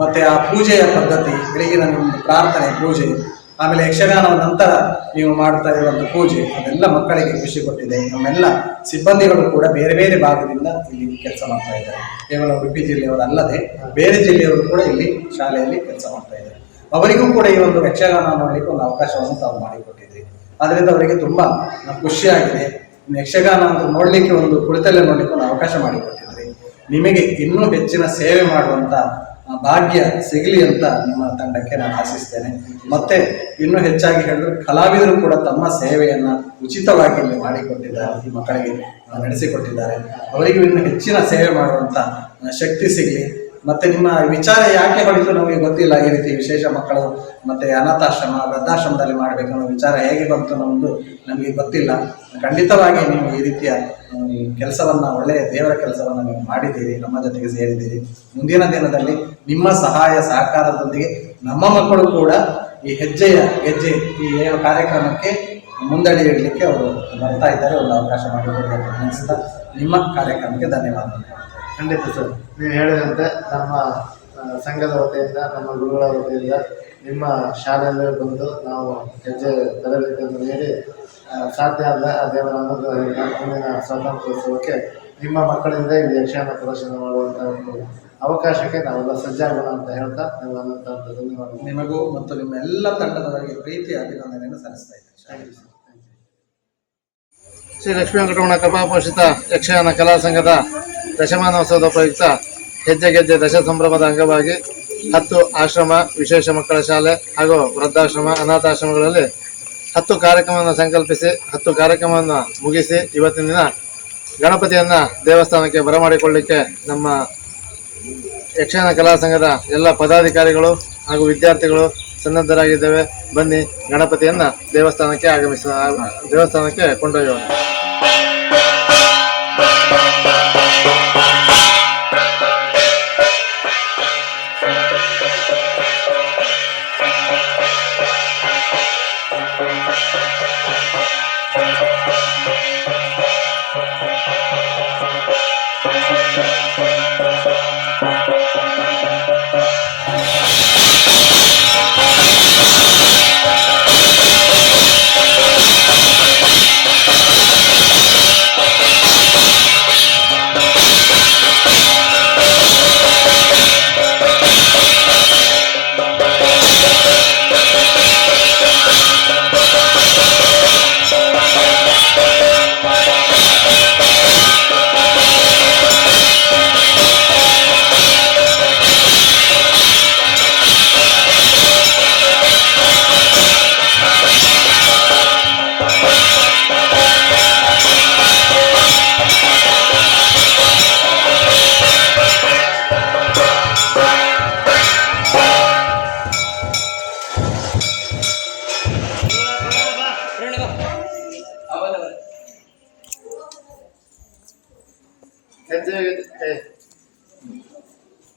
ಮತ್ತು ಆ ಪೂಜೆಯ ಪದ್ಧತಿ, ಬೆಳಗಿನ ನಿಮ್ಮ ಪ್ರಾರ್ಥನೆ, ಪೂಜೆ, ಆಮೇಲೆ ಯಕ್ಷಗಾನದ ನಂತರ ನೀವು ಮಾಡ್ತಾ ಇರುವಂಥ ಪೂಜೆ, ಅದೆಲ್ಲ ಮಕ್ಕಳಿಗೆ ಖುಷಿ ಕೊಟ್ಟಿದೆ. ನಮ್ಮೆಲ್ಲ ಸಿಬ್ಬಂದಿಗಳು ಕೂಡ ಬೇರೆ ಬೇರೆ ಭಾಗದಿಂದ ಇಲ್ಲಿ ಕೆಲಸ ಮಾಡ್ತಾ ಇದ್ದಾರೆ. ಕೇವಲ ಉಡುಪಿ ಜಿಲ್ಲೆಯವರಲ್ಲದೆ ಬೇರೆ ಜಿಲ್ಲೆಯವರು ಕೂಡ ಇಲ್ಲಿ ಶಾಲೆಯಲ್ಲಿ ಕೆಲಸ ಮಾಡ್ತಾ ಇದ್ದಾರೆ. ಅವರಿಗೂ ಕೂಡ ಈ ಒಂದು ಯಕ್ಷಗಾನ ನೋಡಲಿಕ್ಕೆ ಒಂದು ಅವಕಾಶವನ್ನು ತಾವು ಮಾಡಿಕೊಟ್ಟಿದ್ರಿ. ಅದರಿಂದ ಅವರಿಗೆ ತುಂಬ ಖುಷಿಯಾಗಿದೆ. ಯಕ್ಷಗಾನ ಅಂತ ನೋಡಲಿಕ್ಕೆ ಒಂದು ಕುಳಿತಲ್ಲೇ ನೋಡಲಿಕ್ಕೆ ಒಂದು ಅವಕಾಶ ಮಾಡಿಕೊಟ್ಟಿದ್ರಿ. ನಿಮಗೆ ಇನ್ನೂ ಹೆಚ್ಚಿನ ಸೇವೆ ಮಾಡುವಂಥ ಭಾಗ್ಯ ಸಿಗಲಿ ಅಂತ ನಿಮ್ಮ ತಂಡಕ್ಕೆ ನಾನು ಆಶಿಸ್ತೇನೆ. ಮತ್ತು ಇನ್ನೂ ಹೆಚ್ಚಾಗಿ ಹೇಳಿದ್ರೆ ಕಲಾವಿದರು ಕೂಡ ತಮ್ಮ ಸೇವೆಯನ್ನು ಉಚಿತವಾಗಿ ಇಲ್ಲಿ ಮಾಡಿಕೊಟ್ಟಿದ್ದಾರೆ, ಈ ಮಕ್ಕಳಿಗೆ ನಡೆಸಿಕೊಟ್ಟಿದ್ದಾರೆ. ಅವರಿಗೂ ಇನ್ನೂ ಹೆಚ್ಚಿನ ಸೇವೆ ಮಾಡುವಂಥ ಶಕ್ತಿ ಸಿಗಲಿ. ಮತ್ತೆ ನಿಮ್ಮ ವಿಚಾರ ಯಾಕೆ ಹೊಳಿತು ನಮಗೆ ಗೊತ್ತಿಲ್ಲ. ಈ ರೀತಿ ವಿಶೇಷ ಮಕ್ಕಳು ಮತ್ತೆ ಅನಾಥಾಶ್ರಮ ವೃದ್ಧಾಶ್ರಮದಲ್ಲಿ ಮಾಡಬೇಕು ಅನ್ನೋ ವಿಚಾರ ಹೇಗೆ ಬಂತು ನಮ್ಮದು ನಮಗೆ ಗೊತ್ತಿಲ್ಲ. ಖಂಡಿತವಾಗಿ ನೀವು ಈ ರೀತಿಯ ಕೆಲಸವನ್ನ, ಒಳ್ಳೆಯ ದೇವರ ಕೆಲಸವನ್ನ ನೀವು ಮಾಡಿದ್ದೀರಿ, ನಮ್ಮ ಜೊತೆಗೆ ಸೇರಿದ್ದೀರಿ. ಮುಂದಿನ ದಿನದಲ್ಲಿ ನಿಮ್ಮ ಸಹಾಯ ಸಹಕಾರದೊಂದಿಗೆ ನಮ್ಮ ಮಕ್ಕಳು ಕೂಡ ಈ ಗೆಜ್ಜೆ ಈ ಏನು ಕಾರ್ಯಕ್ರಮಕ್ಕೆ ಮುಂದಡಿ ಇಡಲಿಕ್ಕೆ ಅವರು ಬರ್ತಾ ಇದ್ದಾರೆ. ಒಂದು ಅವಕಾಶ ಮಾಡಿಕೊಡಿ ಅಂತ ಅನಿಸ್ತಾ ನಿಮ್ಮ ಕಾರ್ಯಕ್ರಮಕ್ಕೆ ಧನ್ಯವಾದಗಳು. ಖಂಡಿತ ಸರ್, ನೀವು ಹೇಳಿದಂತೆ ನಮ್ಮ ಸಂಘದ ವತಿಯಿಂದ, ನಮ್ಮ ಗುರುಗಳ ವತಿಯಿಂದ ನಿಮ್ಮ ಶಾಲೆಯಲ್ಲಿ ಬಂದು ನಾವು ಹೆಜ್ಜೆ ತರಬೇತಿಯನ್ನು ನೀಡಿ ಸಾಧ್ಯ ಆದ ಆ ದೇವರ ಅನುಗ್ರಹದಿಂದ ಮುಂದಿನ ಸ್ವಾತಂತ್ರ್ಯೋತ್ಸವಕ್ಕೆ ನಿಮ್ಮ ಮಕ್ಕಳಿಂದ ಇಲ್ಲಿ ಯಕ್ಷಗಾನ ಪ್ರದರ್ಶನ ಮಾಡುವಂಥ ಒಂದು ಅವಕಾಶಕ್ಕೆ ನಾವೆಲ್ಲ ಸಜ್ಜಾಗೋಣ ಅಂತ ಹೇಳ್ತಾ ನೀವು ಅನ್ನೋಂಥ ಧನ್ಯವಾದ. ನಿಮಗೂ ಮತ್ತು ನಿಮ್ಮ ಎಲ್ಲ ತಂಡದವರಿಗೆ ಪ್ರೀತಿ ಅಭಿನಂದನೆಯನ್ನು ಸಲ್ಲಿಸ್ತಾ ಇದ್ದೇನೆ. ಶ್ರೀ ಲಕ್ಷ್ಮೀ ವೆಂಕಟರಮಣ ಕೃಪಾಪೋಷಿತ ಯಕ್ಷಗಾನ ಕಲಾ ಸಂಘದ ದಶಮಾನೋತ್ಸವದ ಪ್ರಯುಕ್ತ ಹೆಜ್ಜೆ ಗೆಜ್ಜೆ ದಶ ಸಂಭ್ರಮದ ಅಂಗವಾಗಿ 10 ಆಶ್ರಮ, ವಿಶೇಷ ಮಕ್ಕಳ ಶಾಲೆ ಹಾಗೂ ವೃದ್ಧಾಶ್ರಮ, ಅನಾಥಾಶ್ರಮಗಳಲ್ಲಿ 10 ಕಾರ್ಯಕ್ರಮವನ್ನು ಸಂಕಲ್ಪಿಸಿ 10 ಕಾರ್ಯಕ್ರಮವನ್ನು ಮುಗಿಸಿ ಇವತ್ತಿನ ದಿನ ಗಣಪತಿಯನ್ನು ದೇವಸ್ಥಾನಕ್ಕೆ ಬರಮಾಡಿಕೊಳ್ಳಲಿಕ್ಕೆ ನಮ್ಮ ಯಕ್ಷಗಾನ ಕಲಾ ಸಂಘದ ಎಲ್ಲ ಪದಾಧಿಕಾರಿಗಳು ಹಾಗೂ ವಿದ್ಯಾರ್ಥಿಗಳು ಸನ್ನದ್ಧರಾಗಿದ್ದೇವೆ. ಬನ್ನಿ ಗಣಪತಿಯನ್ನು ದೇವಸ್ಥಾನಕ್ಕೆ ಕೊಂಡೊಯ್ಯೋಣ.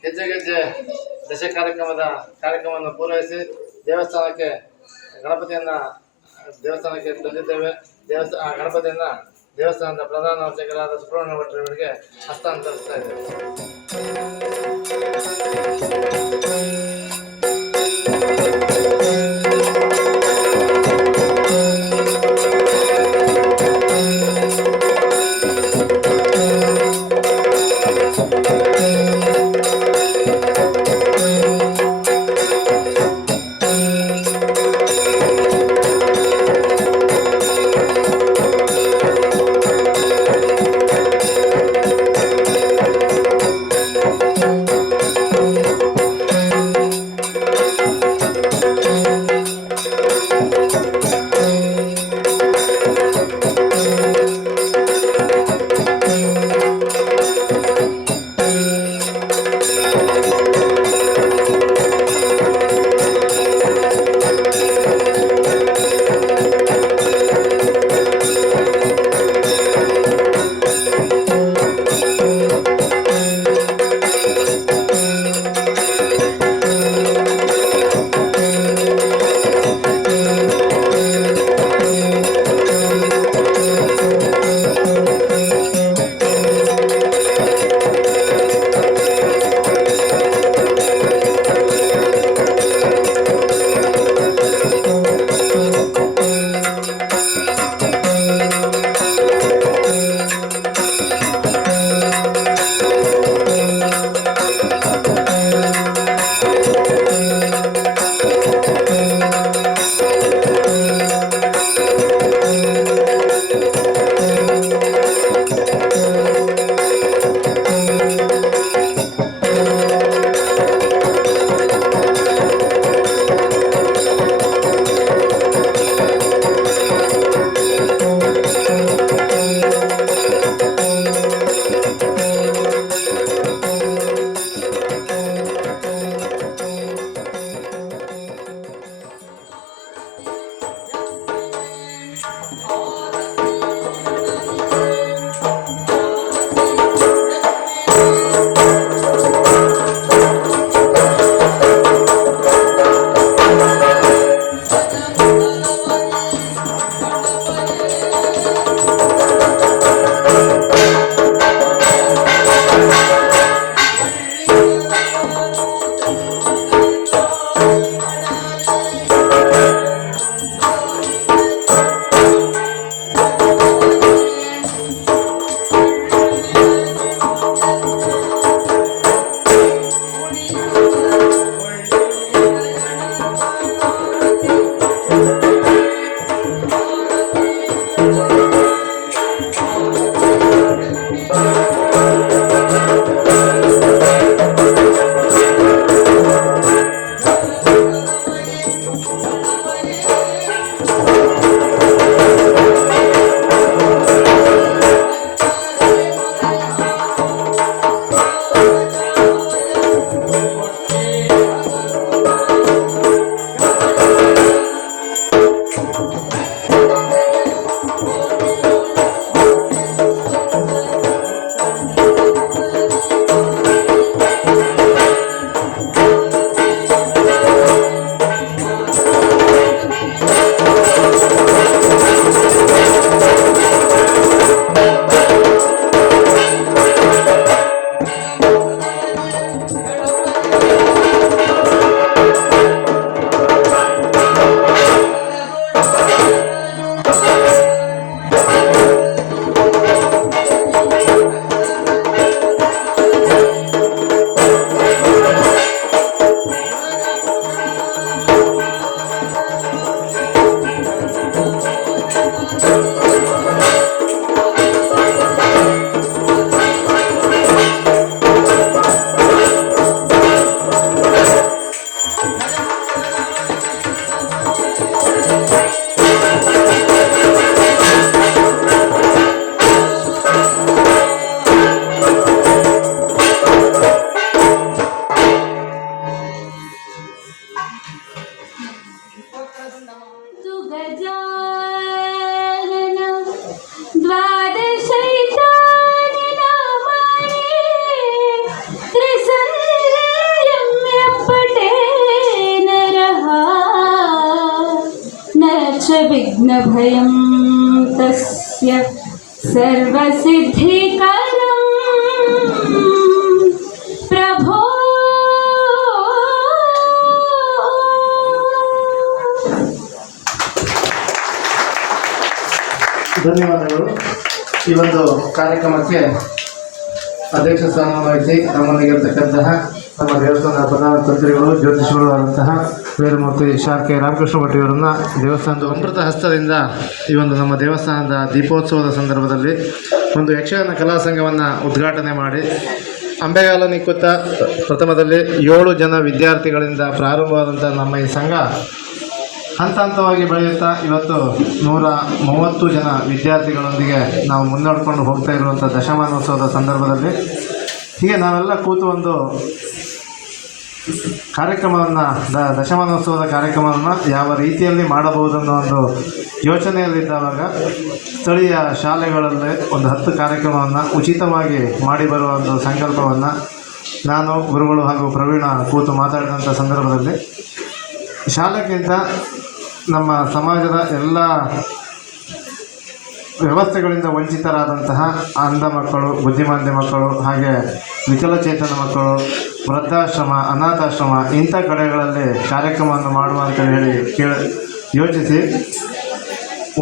ಹೆಜ್ಜೆ ಗೆಜ್ಜೆ ದಶ ಕಾರ್ಯಕ್ರಮವನ್ನು ಪೂರೈಸಿ ದೇವಸ್ಥಾನಕ್ಕೆ ತಂದಿದ್ದೇವೆ. ಗಣಪತಿಯನ್ನು ದೇವಸ್ಥಾನದ ಪ್ರಧಾನ ಅರ್ಚಕರಾದ ಸುಬ್ರಹ್ಮಣ್ಯ ಭಟ್ರವರಿಗೆ ಹಸ್ತಾಂತರಿಸ್ತಾ ಇದ್ದೇವೆ. विघ्नभयं तस्य सर्वसिद्धिकरं प्रभो ಧನ್ಯವಾದಗಳು. ಈ ಒಂದು ಕಾರ್ಯಕ್ರಮಕ್ಕೆ ಅಧ್ಯಕ್ಷ ಸ್ಥಾನ ವಹಿಸಿ ನಮ್ಮಲ್ಲಿಗಿರತಕ್ಕಂತಹ ನಮ್ಮ ದೇವಸ್ಥಾನದ ಪ್ರಧಾನ ತಂತ್ರಿಗಳು ಜ್ಯೋತಿಷಿಗಳು ಆದಂತಹ ವೇದಮೂರ್ತಿ ಶಾಖೆ ರಾಮಕೃಷ್ಣ ಭಟ್ಟಿಯವರನ್ನು ದೇವಸ್ಥಾನದ ಅಮೃತ ಹಸ್ತದಿಂದ ಈ ಒಂದು ನಮ್ಮ ದೇವಸ್ಥಾನದ ದೀಪೋತ್ಸವದ ಸಂದರ್ಭದಲ್ಲಿ ಒಂದು ಯಕ್ಷಗಾನ ಕಲಾ ಸಂಘವನ್ನು ಉದ್ಘಾಟನೆ ಮಾಡಿ ಅಂಬೆಗಾಲ ನಿಕ್ಕುತ್ತ ಪ್ರಥಮದಲ್ಲಿ 7 ಜನ ವಿದ್ಯಾರ್ಥಿಗಳಿಂದ ಪ್ರಾರಂಭವಾದಂಥ ನಮ್ಮ ಈ ಸಂಘ ಹಂತ ಹಂತವಾಗಿ ಬೆಳೆಯುತ್ತಾ ಇವತ್ತು 130 ಜನ ವಿದ್ಯಾರ್ಥಿಗಳೊಂದಿಗೆ ನಾವು ಮುನ್ನಡೆದುಕೊಂಡು ಹೋಗ್ತಾ ಇರುವಂಥ ದಶಮಾನೋತ್ಸವದ ಸಂದರ್ಭದಲ್ಲಿ ಹೀಗೆ ನಾವೆಲ್ಲ ಕೂತು ಒಂದು ಕಾರ್ಯಕ್ರಮವನ್ನು ದಶಮಾನೋತ್ಸವದ ಕಾರ್ಯಕ್ರಮವನ್ನು ಯಾವ ರೀತಿಯಲ್ಲಿ ಮಾಡಬಹುದು ಅನ್ನೋ ಒಂದು ಯೋಚನೆಯಲ್ಲಿದ್ದಾವಾಗ ಸ್ಥಳೀಯ ಶಾಲೆಗಳಲ್ಲಿ ಒಂದು 10 ಕಾರ್ಯಕ್ರಮವನ್ನು ಉಚಿತವಾಗಿ ಮಾಡಿ ಬರುವ ಒಂದು ಸಂಕಲ್ಪವನ್ನು ನಾನು ಗುರುಗಳು ಹಾಗೂ ಪ್ರವೀಣ ಕೂತು ಮಾತಾಡಿದಂಥ ಸಂದರ್ಭದಲ್ಲಿ ಶಾಲೆಗಿಂತ ನಮ್ಮ ಸಮಾಜದ ಎಲ್ಲ ವ್ಯವಸ್ಥೆಗಳಿಂದ ವಂಚಿತರಾದಂತಹ ಅಂಧ ಮಕ್ಕಳು, ಬುದ್ಧಿಮಾಂದ್ಯ ಮಕ್ಕಳು, ಹಾಗೆ ವಿಕಲಚೇತನ ಮಕ್ಕಳು, ವೃದ್ಧಾಶ್ರಮ, ಅನಾಥಾಶ್ರಮ ಇಂಥ ಕಡೆಗಳಲ್ಲಿ ಕಾರ್ಯಕ್ರಮವನ್ನು ಮಾಡುವ ಅಂತ ಹೇಳಿ ಯೋಚಿಸಿ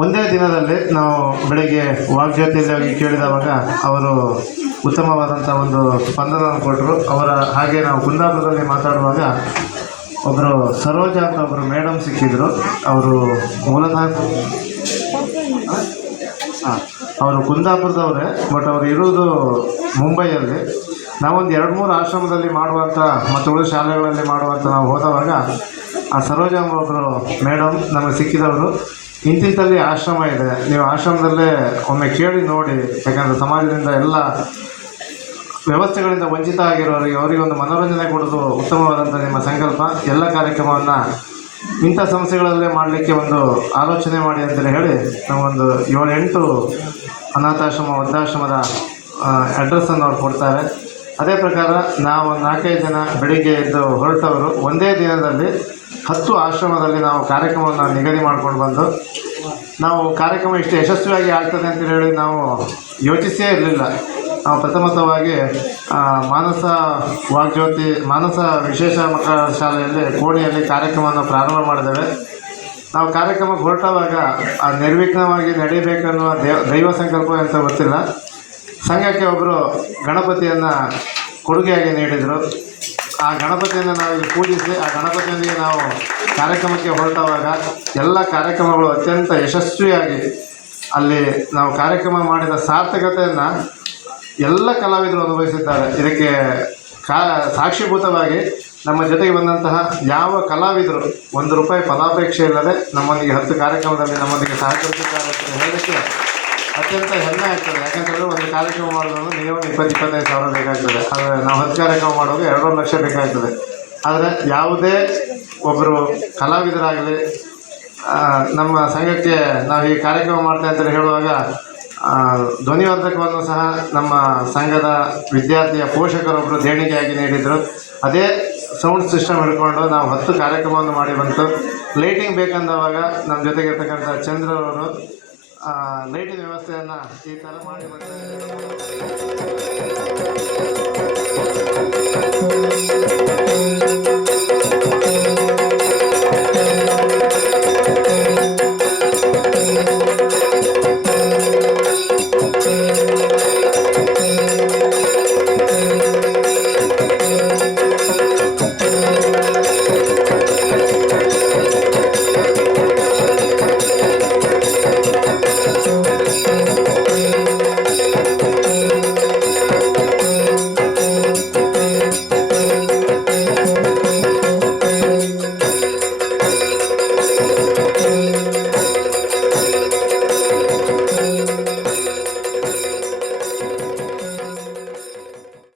ಒಂದೇ ದಿನದಲ್ಲಿ ನಾವು ಬೆಳಿಗ್ಗೆ ವಾಗ್ಜ್ಯೋತಿಯಲ್ಲಿ ಹೋಗಿ ಕೇಳಿದವಾಗ ಅವರು ಉತ್ತಮವಾದಂಥ ಒಂದು ಸ್ಪಂದನವನ್ನು ಕೊಟ್ಟರು. ಅವರ ಹಾಗೆ ನಾವು ಕುಂದಾಪುರದಲ್ಲಿ ಮಾತಾಡುವಾಗ ಒಬ್ಬರು ಸರೋಜ ಅಂತ ಒಬ್ಬರು ಮೇಡಮ್ ಸಿಕ್ಕಿದ್ರು. ಅವರು ಮೂಲತಃ ಅವರು ಕುಂದಾಪುರದವರೇ, ಬಟ್ ಅವರು ಇರೋದು ಮುಂಬೈಯಲ್ಲಿ. ನಾವೊಂದು 2-3 ಆಶ್ರಮದಲ್ಲಿ ಮಾಡುವಂಥ ಮತ್ತು ಉಳಿದ ಶಾಲೆಗಳಲ್ಲಿ ಮಾಡುವಂಥ ನಾವು ಹೋದವಾಗ ಆ ಸರೋಜ ಒಬ್ಬರು ಮೇಡಮ್ ನಮಗೆ ಸಿಕ್ಕಿದವರು, ಇಂತಿಂತಲ್ಲಿ ಆಶ್ರಮ ಇದೆ, ನೀವು ಆಶ್ರಮದಲ್ಲೇ ಒಮ್ಮೆ ಕೇಳಿ ನೋಡಿ, ಯಾಕಂದರೆ ಸಮಾಜದಿಂದ ಎಲ್ಲ ವ್ಯವಸ್ಥೆಗಳಿಂದ ವಂಚಿತ ಆಗಿರೋರಿಗೆ ಅವರಿಗೆ ಒಂದು ಮನೋರಂಜನೆ ಕೊಡೋದು ಉತ್ತಮವಾದಂಥ ನಿಮ್ಮ ಸಂಕಲ್ಪ. ಎಲ್ಲ ಕಾರ್ಯಕ್ರಮವನ್ನು ಇಂಥ ಸಮಸ್ಯೆಗಳಲ್ಲೇ ಮಾಡಲಿಕ್ಕೆ ಒಂದು ಆಲೋಚನೆ ಮಾಡಿ ಅಂತಲೇ ಹೇಳಿ ನಾವೊಂದು 7-8 ಅನಾಥಾಶ್ರಮ, ವೃದ್ಧಾಶ್ರಮದ ಅಡ್ರೆಸ್ಸನ್ನು ಅವ್ರು ಕೊಡ್ತಾರೆ. ಅದೇ ಪ್ರಕಾರ ನಾವು 4-5 ಜನ ಬೆಳಿಗ್ಗೆ ಎದ್ದು ಹೊರಟವರು ಒಂದೇ ದಿನದಲ್ಲಿ 10 ಆಶ್ರಮದಲ್ಲಿ ನಾವು ಕಾರ್ಯಕ್ರಮವನ್ನು ನಿಗದಿ ಮಾಡ್ಕೊಂಡು ಬಂದು ನಾವು ಕಾರ್ಯಕ್ರಮ ಇಷ್ಟು ಯಶಸ್ವಿಯಾಗಿ ಆಗ್ತದೆ ಅಂತೇಳಿ ಹೇಳಿ ನಾವು ಯೋಚಿಸೇ ಇರಲಿಲ್ಲ. ನಾವು ಪ್ರಥಮತವಾಗಿ ಮಾನಸ ವಾಗ್ಜ್ಯೋತಿ ಮಾನಸ ವಿಶೇಷ ಮಕ್ಕಳ ಶಾಲೆಯಲ್ಲಿ ಕೋಣಿಯಲ್ಲಿ ಕಾರ್ಯಕ್ರಮವನ್ನು ಪ್ರಾರಂಭ ಮಾಡಿದ್ದೇವೆ. ನಾವು ಕಾರ್ಯಕ್ರಮಕ್ಕೆ ಹೊರಟವಾಗ ಆ ನಿರ್ವಿಘ್ನವಾಗಿ ನಡೀಬೇಕನ್ನುವ ದೈವ ಸಂಕಲ್ಪ ಅಂತ ಗೊತ್ತಿಲ್ಲ. ಸಂಘಕ್ಕೆ ಒಬ್ಬರು ಗಣಪತಿಯನ್ನು ಕೊಡುಗೆಯಾಗಿ ನೀಡಿದರು. ಆ ಗಣಪತಿಯನ್ನು ನಾವಿಲ್ಲಿ ಪೂಜಿಸಿ ಆ ಗಣಪತಿಯೊಂದಿಗೆ ನಾವು ಕಾರ್ಯಕ್ರಮಕ್ಕೆ ಹೊರಟವಾಗ ಎಲ್ಲ ಕಾರ್ಯಕ್ರಮಗಳು ಅತ್ಯಂತ ಯಶಸ್ವಿಯಾಗಿ ಅಲ್ಲಿ ನಾವು ಕಾರ್ಯಕ್ರಮ ಮಾಡಿದ ಸಾರ್ಥಕತೆಯನ್ನು ಎಲ್ಲ ಕಲಾವಿದರು ಅನುಭವಿಸಿದ್ದಾರೆ. ಇದಕ್ಕೆ ಸಾಕ್ಷೀಭೂತವಾಗಿ ನಮ್ಮ ಜೊತೆಗೆ ಬಂದಂತಹ ಯಾವ ಕಲಾವಿದರು ₹1 ಫಲಾಪೇಕ್ಷೆ ಇಲ್ಲದೆ ನಮ್ಮೊಂದಿಗೆ 10 ಕಾರ್ಯಕ್ರಮದಲ್ಲಿ ನಮ್ಮೊಂದಿಗೆ ಸಹಕರಿಸಿದ್ದಾರೆ ಅಂತ ಹೇಳಲಿಕ್ಕೆ ಅತ್ಯಂತ ಹೆಮ್ಮೆ ಆಗ್ತದೆ. ಯಾಕಂತೇಳಿದ್ರೆ ಒಂದು ಕಾರ್ಯಕ್ರಮ ಮಾಡೋದು ನಿಜವಾಗಿ 20-25 ಸಾವಿರ ಬೇಕಾಗ್ತದೆ. ಆದರೆ ನಾವು 10 ಕಾರ್ಯಕ್ರಮ ಮಾಡುವಾಗ 2 ಲಕ್ಷ ಬೇಕಾಗ್ತದೆ. ಆದರೆ ಯಾವುದೇ ಒಬ್ಬರು ಕಲಾವಿದರಾಗಲಿ ನಮ್ಮ ಸಂಘಕ್ಕೆ ನಾವು ಈ ಕಾರ್ಯಕ್ರಮ ಮಾಡ್ತೇವೆ ಅಂತೇಳಿ ಹೇಳುವಾಗ ಧ್ವನಿವರ್ಧಕವನ್ನು ಸಹ ನಮ್ಮ ಸಂಘದ ವಿದ್ಯಾರ್ಥಿಯ ಪೋಷಕರೊಬ್ಬರು ದೇಣಿಗೆಯಾಗಿ ನೀಡಿದರು. ಅದೇ ಸೌಂಡ್ ಸಿಸ್ಟಮ್ ಹಿಡ್ಕೊಂಡು ನಾವು 10 ಕಾರ್ಯಕ್ರಮವನ್ನು ಮಾಡಿ ಬಂತು. ಲೈಟಿಂಗ್ ಬೇಕಂದವಾಗ ನಮ್ಮ ಜೊತೆಗಿರ್ತಕ್ಕಂಥ ಚಂದ್ರವರು ಲೈಟಿಂಗ್ ವ್ಯವಸ್ಥೆಯನ್ನು ಈ ಥರ ಮಾಡಿ ಬರ್ತಾರೆ.